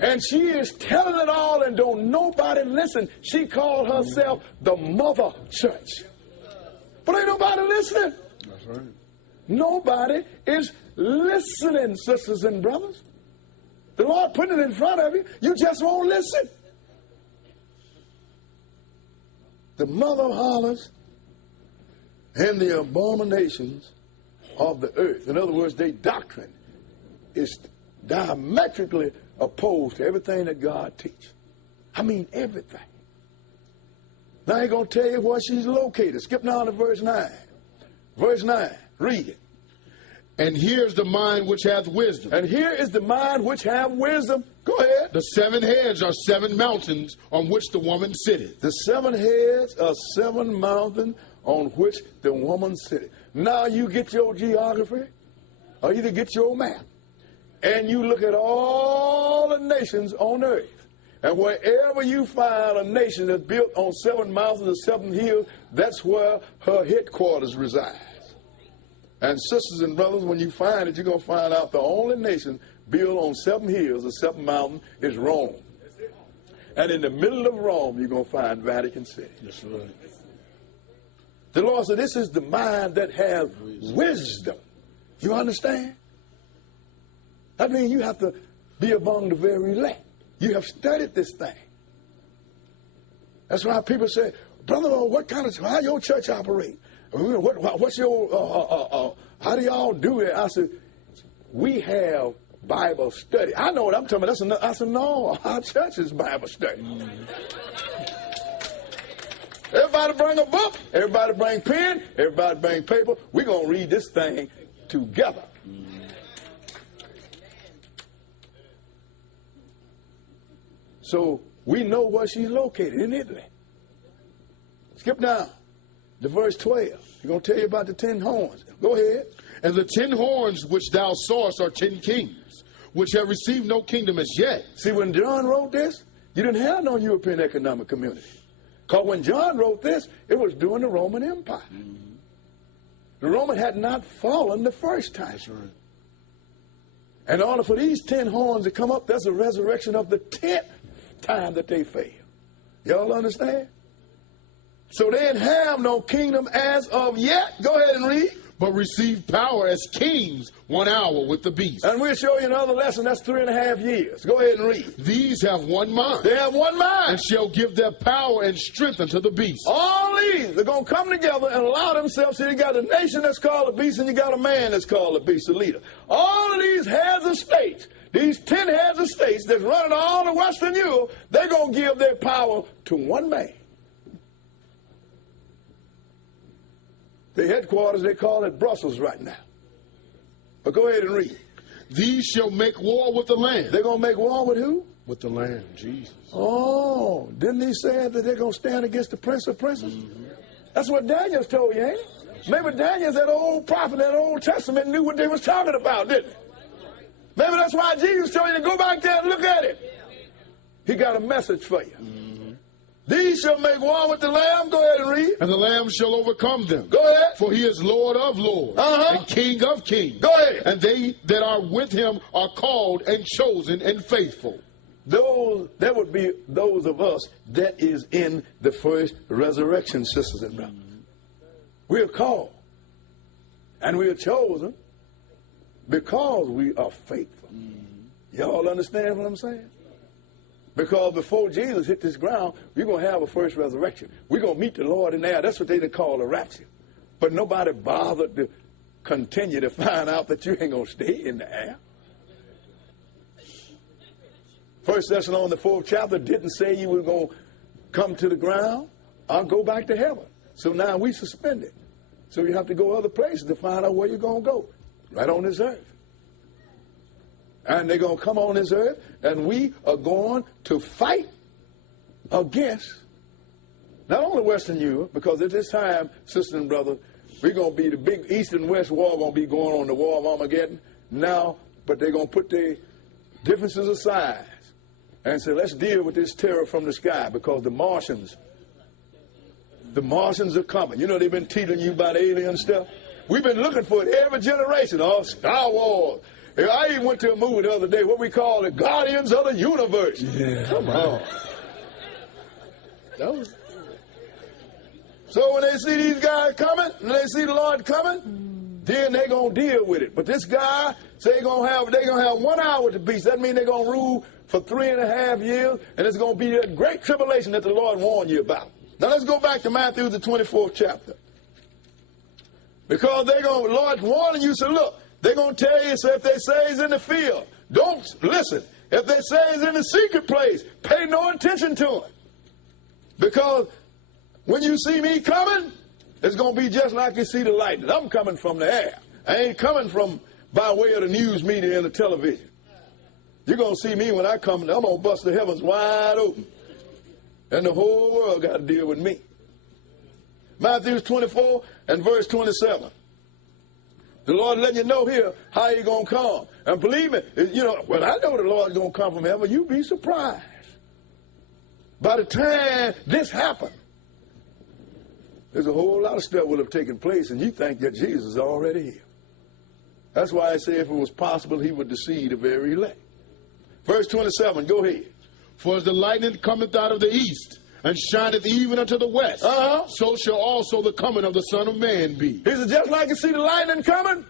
And she is telling it all and don't nobody listen. She called herself the Mother Church. But ain't nobody listening. That's right. Nobody is listening, sisters and brothers. The Lord put it in front of you. You just won't listen. The mother of harlots and the abominations of the earth. In other words, their doctrine is diametrically opposed to everything that God teaches. I mean everything. Now he's going to tell you where she's located. Skip down to verse 9. Verse 9. Read it. And here's the mind which hath wisdom. And here is the mind which hath wisdom. Go ahead. The 7 heads are 7 mountains on which the woman sitteth. The 7 heads are 7 mountains on which the woman sitteth. Now you get your geography, or either get your map, and you look at all the nations on earth. And wherever you find a nation that's built on 7 mountains or 7 hills, that's where her headquarters resides. And sisters and brothers, when you find it, you're going to find out the only nation built on 7 hills or 7 mountains is Rome. And in the middle of Rome, you're going to find Vatican City. That's right. The Lord said, this is the mind that has wisdom. You understand? That means you have to be among the very elect. You have studied this thing. That's why people say, brother, how your church operate? What's your, how do y'all do it? I said, we have Bible study. I know what I'm talking about. I said, no, our church is Bible study. Everybody bring a book. Everybody bring pen. Everybody bring paper. We're going to read this thing together. So we know where she's located, in Italy. Skip down to verse 12. He's going to tell you about the 10 horns. Go ahead. And the 10 horns which thou sawest are 10 kings, which have received no kingdom as yet. See, when John wrote this, you didn't have no European Economic Community. Because when John wrote this, it was during the Roman Empire. The Roman had not fallen the first time. That's right. And in order for these 10 horns to come up, that's a resurrection of the 10th time that they failed. Y'all understand? So they didn't have no kingdom as of yet. Go ahead and read. but receive power as kings 1 hour with the beast. And we'll show you another lesson. That's 3.5 years. Go ahead and read. These have one mind. They have one mind. And shall give their power and strength unto the beast. All these are going to come together and allow themselves. So you got a nation that's called a beast, and you got a man that's called a beast, a leader. All of these heads of states, these 10 heads of states that's running all of Western Europe, they're going to give their power to one man. The headquarters, they call it Brussels right now. But go ahead and read. These shall make war with the land. They're going to make war with who? With the land, Jesus. Oh, didn't he say that they're going to stand against the prince of princes? Mm-hmm. That's what Daniel's told you, ain't it? Maybe Daniel's that old prophet, that Old Testament, knew what they was talking about, didn't he? Maybe that's why Jesus told you to go back there and look at it. He got a message for you. Mm-hmm. These shall make war with the Lamb. Go ahead and read. And the Lamb shall overcome them. Go ahead. For he is Lord of lords and King of kings. Go ahead. And they that are with him are called and chosen and faithful. That would be those of us that is in the first resurrection, sisters and brothers. We are called and we are chosen because we are faithful. Y'all understand what I'm saying? Because before Jesus hit this ground, we're going to have a first resurrection. We're going to meet the Lord in the air. That's what they call a rapture. But nobody bothered to continue to find out that you ain't going to stay in the air. 1 Thessalonians, the 4th chapter, didn't say you were going to come to the ground or go back to heaven. So now we suspended. So you have to go other places to find out where you're going to go. Right on this earth. And they're going to come on this earth, and we are going to fight against not only Western Europe, because at this time, sisters and brothers, we're going to be the big East and West war going to be going on, the war of Armageddon now, but they're going to put their differences aside and say, let's deal with this terror from the sky, because the Martians are coming. You know, they've been teaching you about alien stuff. We've been looking for it every generation. Oh, Star Wars. I even went to a movie the other day, what we call the Guardians of the Universe. Yeah. Come on. So when they see these guys coming, and they see the Lord coming, then they're going to deal with it. But this guy, say they're going to have 1 hour with the beast. That means they're going to rule for 3.5 years, and it's going to be a great tribulation that the Lord warned you about. Now let's go back to Matthew, the 24th chapter. Because the Lord's warning you, so look, they're going to tell you, so if they say he's in the field, don't listen. If they say he's in the secret place, pay no attention to him. Because when you see me coming, it's going to be just like you see the lightning. I'm coming from the air. I ain't coming from by way of the news media and the television. You're going to see me when I come, I'm going to bust the heavens wide open. And the whole world got to deal with me. Matthew 24 and verse 27. The Lord letting you know here how he's going to come. And believe me, you know, well, I know the Lord's going to come from heaven. You'd be surprised. By the time this happened, there's a whole lot of stuff will have taken place, and you think that Jesus is already here. That's why I say if it was possible, he would deceive the very elect. Verse 27, go ahead. For as the lightning cometh out of the east, and shineth even unto the west, so shall also the coming of the Son of Man be. Is it just like you see the lightning coming?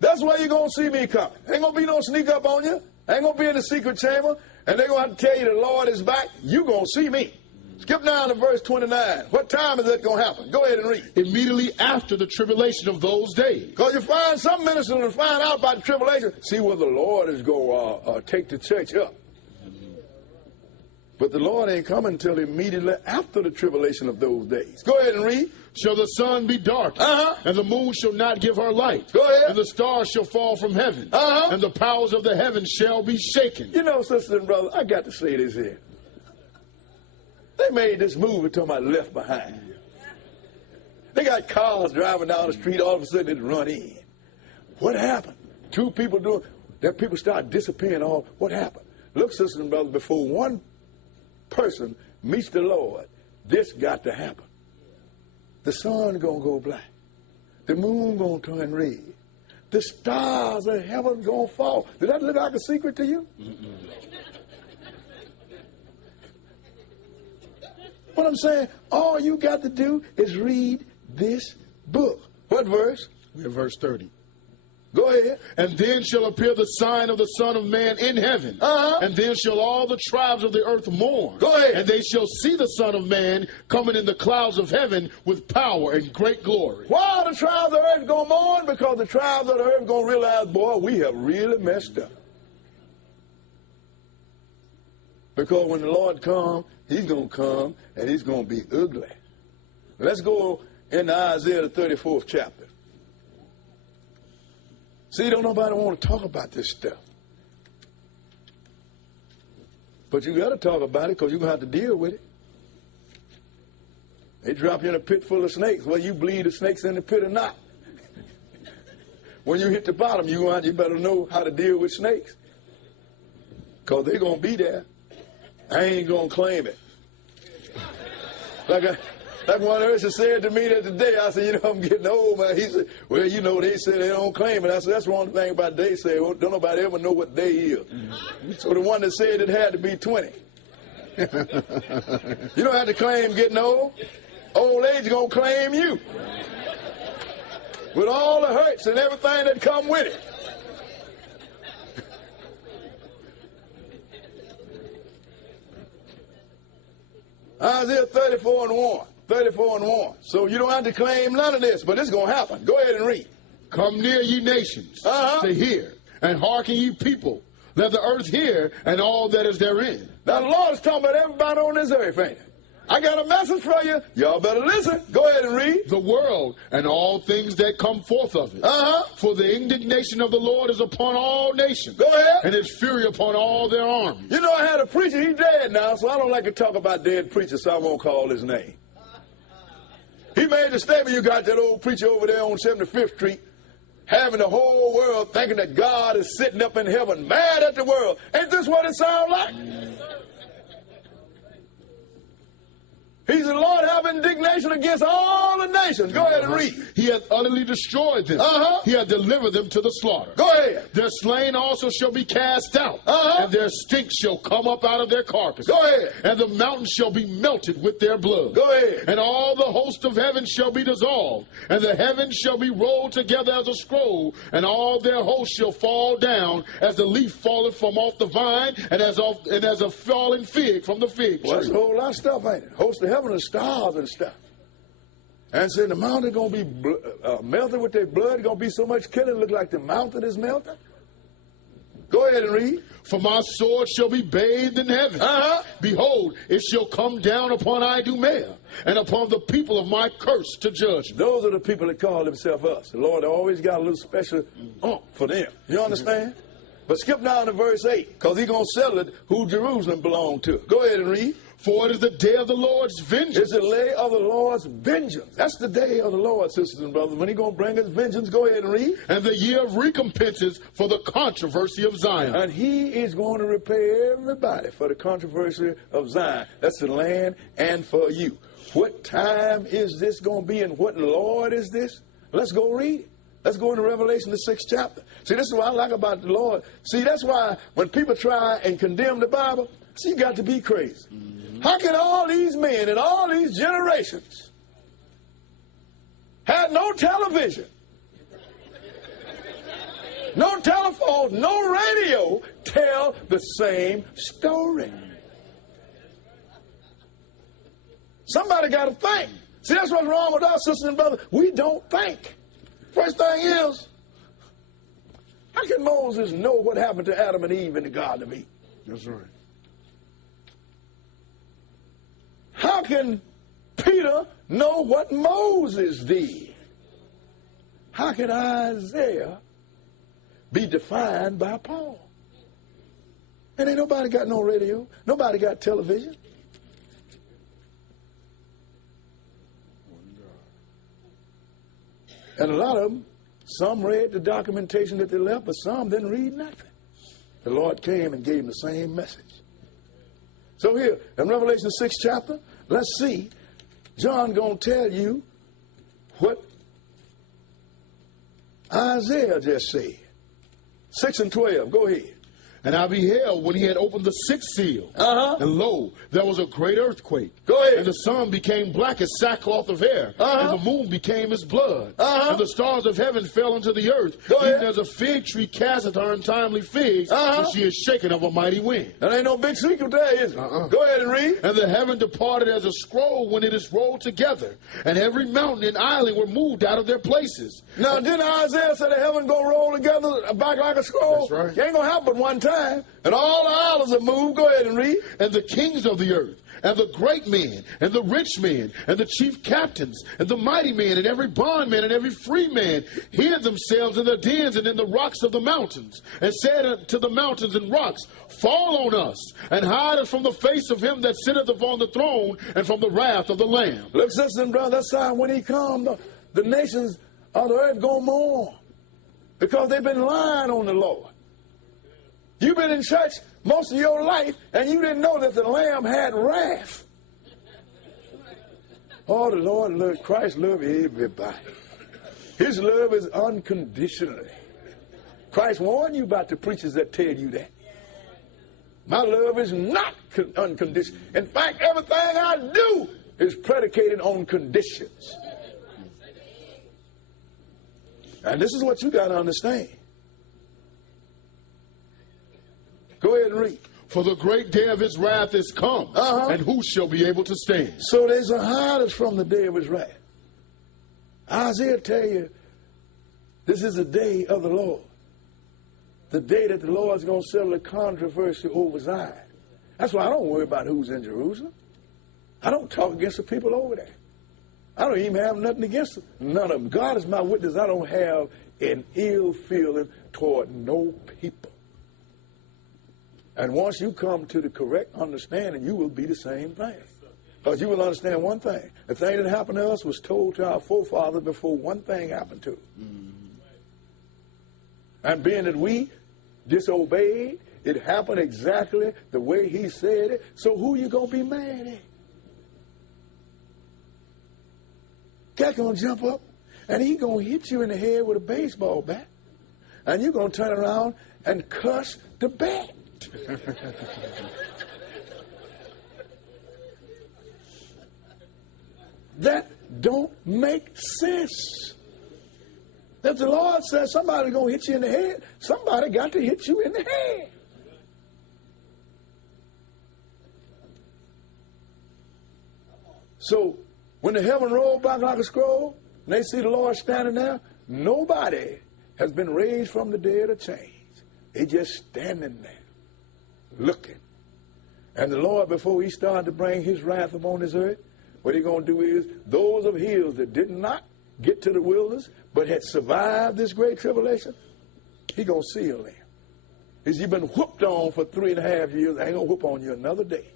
That's why you're going to see me coming. Ain't going to be no sneak up on you. Ain't going to be in the secret chamber. And they're going to have to tell you the Lord is back. You're going to see me. Skip down to verse 29. What time is that going to happen? Go ahead and read. Immediately after the tribulation of those days. Because you find some ministers to find out about the tribulation. See where the Lord is going to take the church up. But the Lord ain't coming until immediately after the tribulation of those days. Go ahead and read. Shall the sun be dark, and the moon shall not give her light. Go ahead. And the stars shall fall from heaven, and the powers of the heavens shall be shaken. You know, sisters and brothers, I got to say this here. They made this movie talking about Left Behind. They got cars driving down the street, all of a sudden it run in. What happened? Two people doing, that people start disappearing. What happened? Look, sisters and brothers, before one person meets the Lord, this got to happen. The sun gonna go black. The moon gonna turn red. The stars of heaven gonna fall. Did that look like a secret to you? What I'm saying, all you got to do is read this book. What verse? We're in verse 30. Go ahead. And then shall appear the sign of the Son of Man in heaven. And then shall all the tribes of the earth mourn. Go ahead. And they shall see the Son of Man coming in the clouds of heaven with power and great glory. Why are the tribes of the earth going to mourn? Because the tribes of the earth are going to realize, boy, we have really messed up. Because when the Lord comes, he's going to come and he's going to be ugly. Let's go into Isaiah the 34th chapter. See, don't nobody want to talk about this stuff. But you got to talk about it because you're going to have to deal with it. They drop you in a pit full of snakes. Well, you believe the snakes in the pit or not. When you hit the bottom, you better know how to deal with snakes. Because they're going to be there. I ain't going to claim it. Like one person said to me the other day, I said, I'm getting old, man. He said, well, they said they don't claim it. I said, that's the wrong thing about they say. Well, don't nobody ever know what day is. Mm-hmm. So the one that said it had to be 20. You don't have to claim getting old. Old age going to claim you. With all the hurts and everything that come with it. Isaiah 34:1. 34:1. So you don't have to claim none of this, but it's going to happen. Go ahead and read. Come near, ye nations, to hear, and hearken, ye people. Let the earth hear, and all that is therein. Now the Lord is talking about everybody on this earth, ain't it? I got a message for you. Y'all better listen. Go ahead and read. The world and all things that come forth of it. For the indignation of the Lord is upon all nations. Go ahead. And his fury upon all their armies. You know, I had a preacher. He's dead now, so I don't like to talk about dead preachers, so I won't call his name. He made the statement, you got that old preacher over there on 75th Street, having the whole world thinking that God is sitting up in heaven, mad at the world. Ain't this what it sounds like? He's the Lord have indignation against all the nations. Go ahead and read. He hath utterly destroyed them. He hath delivered them to the slaughter. Go ahead. Their slain also shall be cast out. And their stink shall come up out of their carcasses. Go ahead. And the mountains shall be melted with their blood. Go ahead. And all the host of heaven shall be dissolved. And the heavens shall be rolled together as a scroll. And all their hosts shall fall down as the leaf falleth from off the vine. And as a falling fig from the fig tree. Well, that's a whole lot of stuff, ain't it? Host of heaven and stars and stuff. And saying the mountain going to be melted with their blood. Going to be so much killing, look like the mountain is melting. Go ahead and read. For my sword shall be bathed in heaven. Behold, it shall come down upon Idumea and upon the people of my curse to judge. Those are the people that call themselves us. The Lord always got a little special for them. You understand? But skip down to verse 8, because he's going to settle it who Jerusalem belonged to. Go ahead and read. For it is the day of the Lord's vengeance. It's the day of the Lord's vengeance. That's the day of the Lord, sisters and brothers. When he's going to bring his vengeance, go ahead and read. And the year of recompenses for the controversy of Zion. And he is going to repay everybody for the controversy of Zion. That's the land and for you. What time is this going to be and what Lord is this? Let's go read it. Let's go into Revelation, the 6th chapter. See, this is what I like about the Lord. See, that's why when people try and condemn the Bible, see, you got to be crazy. How can all these men and all these generations have no television, no telephone, no radio, tell the same story? Somebody got to think. See, that's what's wrong with us, sisters and brothers. We don't think. First thing is, how can Moses know what happened to Adam and Eve in the Garden of Eden? That's right. How can Peter know what Moses did? How can Isaiah be defined by Paul? And ain't nobody got no radio. Nobody got television. And a lot of them, some read the documentation that they left, but some didn't read nothing. The Lord came and gave them the same message. So here, in Revelation 6th chapter, let's see. John going to tell you what Isaiah just said. 6 and 12, go ahead. And I beheld when he had opened the sixth seal. And lo, there was a great earthquake. Go ahead. And the sun became black as sackcloth of hair. And the moon became as blood. And the stars of heaven fell into the earth. Even as a fig tree casteth her untimely figs, when she is shaken of a mighty wind. That ain't no big secret there, is it? Go ahead and read. And the heaven departed as a scroll when it is rolled together. And every mountain and island were moved out of their places. Now, didn't Isaiah say the heaven go roll together back like a scroll? That's right. You ain't going to happen one time. And all the islands are moved. Go ahead and read. And the kings of the earth, and the great men, and the rich men, and the chief captains, and the mighty men, and every bondman, and every free man, hid themselves in the dens and in the rocks of the mountains, and said to the mountains and rocks, fall on us, and hide us from the face of him that sitteth upon the throne, and from the wrath of the Lamb. Look, sisters and brothers, that's how when he comes, the nations of the earth going to mourn, because they've been lying on the Lord. You've been in church most of your life, and you didn't know that the Lamb had wrath. Oh, the Lord loved, Christ loved everybody. His love is unconditionally. Christ warned you about the preachers that tell you that. My love is not unconditional. In fact, everything I do is predicated on conditions. And this is what you got to understand. Go ahead and read. For the great day of his wrath is come, and who shall be able to stand? So there's a hide us from the day of his wrath. Isaiah tell you, this is the day of the Lord. The day that the Lord's going to settle the controversy over Zion. That's why I don't worry about who's in Jerusalem. I don't talk against the people over there. I don't even have nothing against them. None of them. God is my witness. I don't have an ill feeling toward no people. And once you come to the correct understanding, you will be the same thing. Because you will understand one thing. The thing that happened to us was told to our forefathers before one thing happened to them. And being that we disobeyed, it happened exactly the way he said it. So who you going to be mad at? Cat going to jump up, and he going to hit you in the head with a baseball bat. And you're going to turn around and cuss the bat. That don't make sense. If the Lord says somebody's going to hit you in the head, somebody got to hit you in the head. So when the heaven rolled back like a scroll, and they see the Lord standing there, nobody has been raised from the dead or changed. They just standing there, looking. And the Lord, before he started to bring his wrath upon this earth, what he's going to do is, those of his that did not get to the wilderness, but had survived this great tribulation, he's going to seal them. You've been whooped on for 3.5 years, I ain't going to whoop on you another day.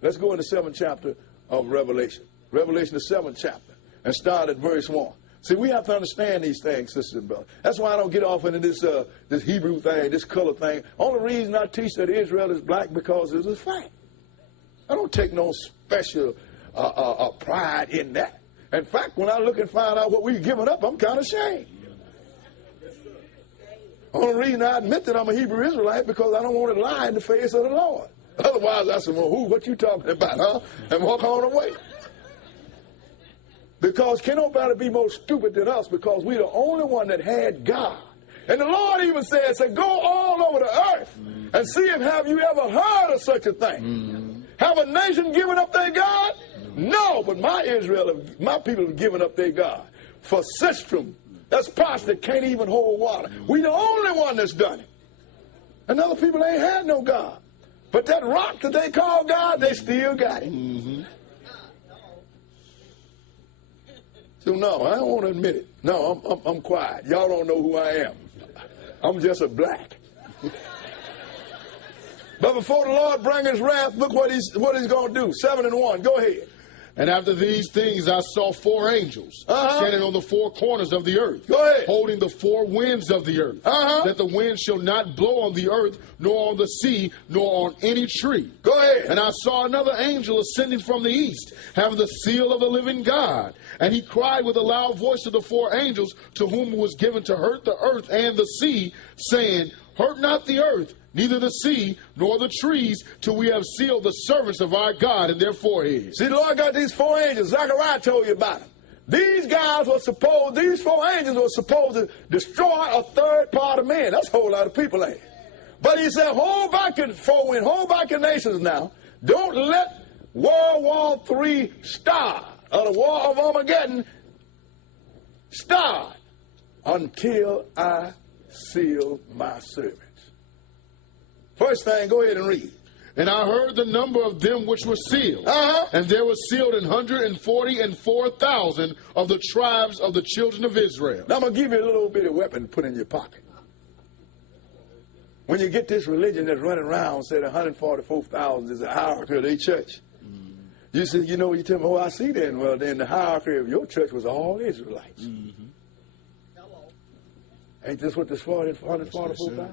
Let's go in the 7th chapter of Revelation. Revelation, the 7th chapter, and start at verse 1. See, we have to understand these things, sisters and brothers. That's why I don't get off into this Hebrew thing, this color thing. Only reason I teach that Israel is black because it's a fact. I don't take no special pride in that. In fact, when I look and find out what we've given up, I'm kind of ashamed. Only reason I admit that I'm a Hebrew Israelite because I don't want to lie in the face of the Lord. Otherwise, I say, well, what you talking about, huh? And walk on away. Because can nobody be more stupid than us because we're the only one that had God. And the Lord even said, go all over the earth and see if have you ever heard of such a thing. Have a nation given up their God? No, but my people have given up their God. For Sistrum, that's pots that can't even hold water. We the only one that's done it. And other people ain't had no God. But that rock that they call God, they still got it. So no, I don't want to admit it. No, I'm quiet. Y'all don't know who I am. I'm just a black. But before the Lord bring his wrath, look what he's going to do. 7 and 1. Go ahead. And after these things I saw 4 angels standing on the 4 corners of the earth, holding the 4 winds of the earth, that the wind shall not blow on the earth, nor on the sea, nor on any tree. Go ahead. And I saw another angel ascending from the east, having the seal of the living God. And he cried with a loud voice to the 4 angels, to whom it was given to hurt the earth and the sea, saying, hurt not the earth, neither the sea nor the trees, till we have sealed the servants of our God in their foreheads. See, the Lord got these 4 angels. Zechariah told you about them. These 4 angels were supposed to destroy a third part of man. That's a whole lot of people ain't it? But he said, hold back your nations now. Don't let World War III start, or the War of Armageddon start, until I seal my servants. First thing, go ahead and read. And I heard the number of them which were sealed. And there was sealed 144,000 of the tribes of the children of Israel. Now I'm going to give you a little bit of weapon to put in your pocket. When you get this religion that's running around, said 144,000 is the hierarchy of their church. You say, you tell me, oh, I see that. Well, then the hierarchy of your church was all Israelites. Ain't this what this 144,000?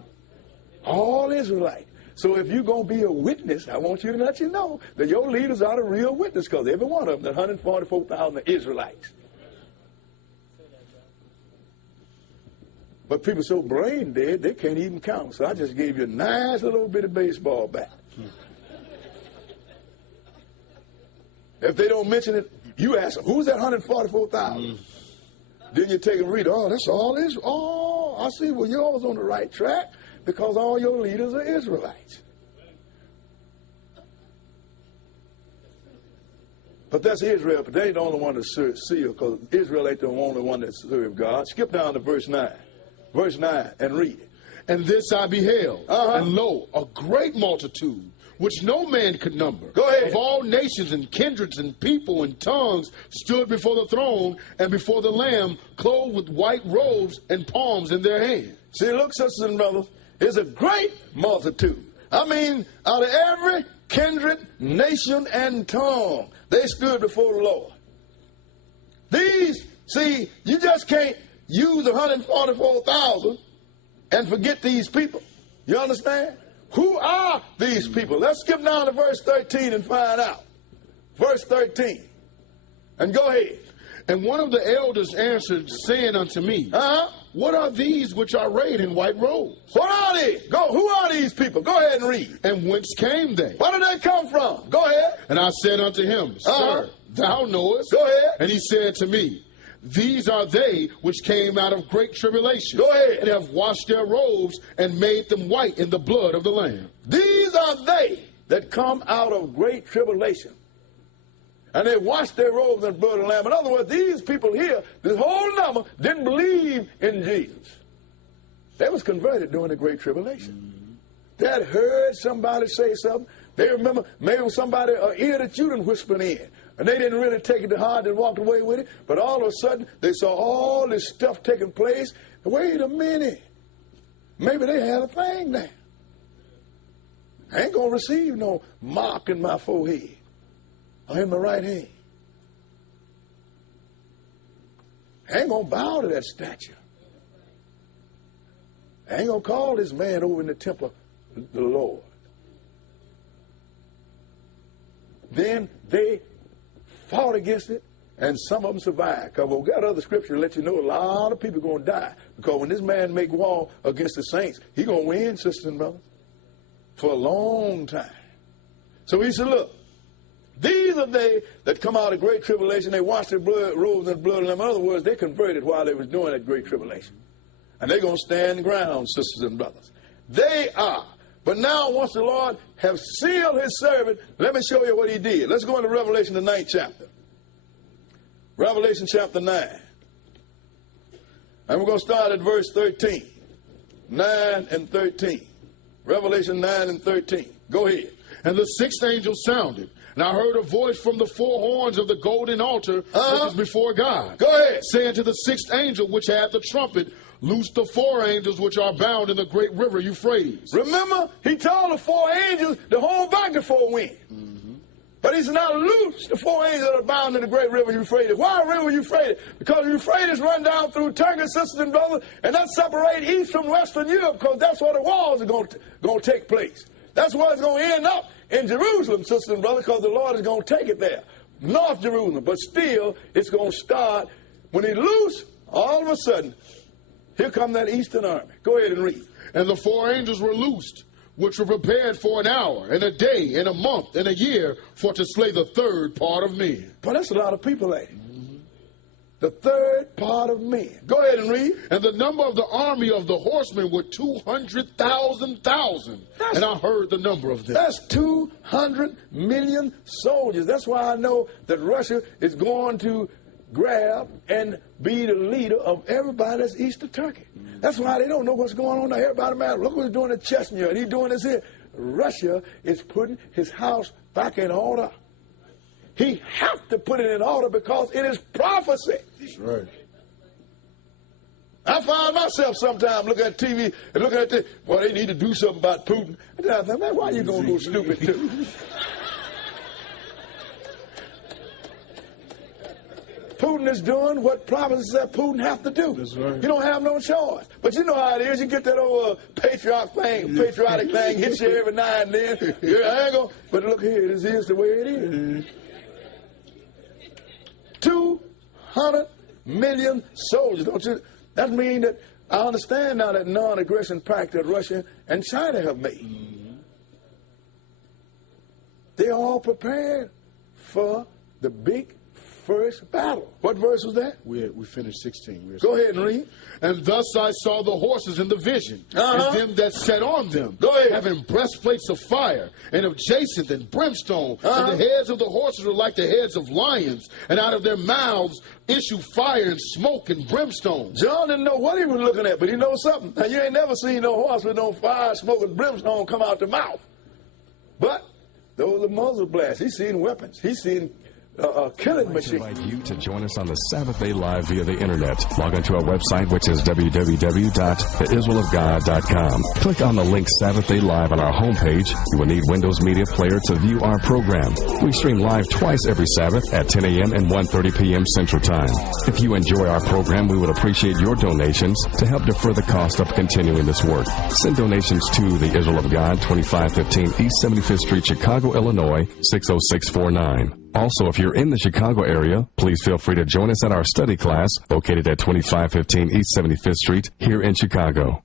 All Israelites. So if you're going to be a witness, I want you to let you know that your leaders are the real witness, because every one of them, the 144,000 are Israelites. But people so brain dead, they can't even count. So I just gave you a nice little bit of baseball bat. If they don't mention it, you ask them, who's that 144,000? Then you take and read, oh, that's all Israel. Oh, I see, well, you're always on the right track, because all your leaders are Israelites. But that's Israel, but they ain't the only one that seal, because Israel ain't the only one that serve God. Skip down to verse 9. Verse 9, and read it. And this I beheld, and lo, a great multitude, which no man could number. Go ahead. Of all nations and kindreds and people and tongues stood before the throne and before the Lamb, clothed with white robes and palms in their hands. See, look, sisters and brothers, it's a great multitude. I mean, out of every kindred, nation, and tongue, they stood before the Lord. These, see, you just can't use 144,000 and forget these people. You understand? Who are these people? Let's skip down to verse 13 and find out. Verse 13. And go ahead. And one of the elders answered, saying unto me, What are these which are arrayed in white robes? What are they? Who are these people? Go ahead and read. And whence came they? Where did they come from? Go ahead. And I said unto him, Sir, thou knowest. Go ahead. And he said to me, These are they which came out of great tribulation. Go ahead. And have washed their robes and made them white in the blood of the Lamb. These are they that come out of great tribulation. And they washed their robes in the blood of the Lamb. In other words, these people here, this whole number, didn't believe in Jesus. They was converted during the great tribulation. They had heard somebody say something. They remember maybe it was somebody, an ear that you done whispered in. And they didn't really take it to heart. They walked away with it. But all of a sudden, they saw all this stuff taking place. Wait a minute. Maybe they had a thing now. I ain't going to receive no mark in my forehead or in my right hand. I ain't going to bow to that statue. I ain't going to call this man over in the temple the Lord. Then they fought against it, and some of them survived. Because we got other scripture to let you know a lot of people are going to die. Because when this man make war against the saints, he going to win, sisters and brothers, for a long time. So he said, look, these are they that come out of great tribulation. They washed their blood, robes in the blood of them. In other words, they converted while they was doing that great tribulation. And they're going to stand ground, sisters and brothers. They are. But now, once the Lord have sealed his servant, let me show you what he did. Let's go into Revelation, the 9th chapter. Revelation chapter 9. And we're going to start at verse 13. 9 and 13. Revelation 9 and 13. Go ahead. And the sixth angel sounded, and I heard a voice from the four horns of the golden altar which is before God. Go ahead. Saying to the sixth angel which had the trumpet, Loose the four angels which are bound in the great river Euphrates. Remember, he told the four angels to hold back the four winds. But he said, now loose the four angels that are bound in the great river Euphrates. Why river Euphrates? Because Euphrates run down through Turkey, sisters and brothers, and that separates East from Western Europe, because that's where the wars are going to take place. That's where it's going to end up, in Jerusalem, sisters and brothers, because the Lord is going to take it there. North Jerusalem. But still, it's going to start, when he loose, all of a sudden, here come that eastern army. Go ahead and read. And the four angels were loosed, which were prepared for an hour, and a day, and a month, and a year, for to slay the third part of men. But that's a lot of people, ain't it? The third part of men. Go ahead and read. And the number of the army of the horsemen were 200,000. And I heard the number of them. That's 200 million soldiers. That's why I know that Russia is going to grab and be the leader of everybody that's east of Turkey. That's why they don't know what's going on there. Everybody mad. Look what he's doing in Chechnya, and he's doing this here. Russia is putting his house back in order. He has to put it in order because it is prophecy. That's right. I find myself sometimes looking at TV and looking at this. Well, they need to do something about Putin. And then I think, man, why are you going to go stupid too? Putin is doing what prophecies said Putin have to do. That's right. You don't have no choice. But you know how it is. You get that old patriotic thing hits you every now and then. I ain't gonna, but look here, this is the way it is. 200 million soldiers. Don't you? That means that I understand now that non-aggression pact that Russia and China have made. They're all prepared for the big first battle. What verse was that? We finished 16. Go ahead and read. And thus I saw the horses in the vision, and them that sat on them, Go ahead. having breastplates of fire, and of jacinth and brimstone. And the heads of the horses were like the heads of lions, and out of their mouths issue fire and smoke and brimstone. John didn't know what he was looking at, but he knows something. Now, you ain't never seen no horse with no fire, smoke, and brimstone come out the mouth. But those are muzzle blasts. He's seen weapons. He's seen killing machine. I invite you to join us on the Sabbath Day Live via the internet. Log on to our website, which is www.theisraelofgod.com. Click on the link Sabbath Day Live on our homepage. You will need Windows Media Player to view our program. We stream live twice every Sabbath at 10 a.m. and 1:30 p.m. Central Time. If you enjoy our program, we would appreciate your donations to help defer the cost of continuing this work. Send donations to the Israel of God, 2515 East 75th Street, Chicago, Illinois, 60649. Also, if you're in the Chicago area, please feel free to join us at our study class located at 2515 East 75th Street here in Chicago.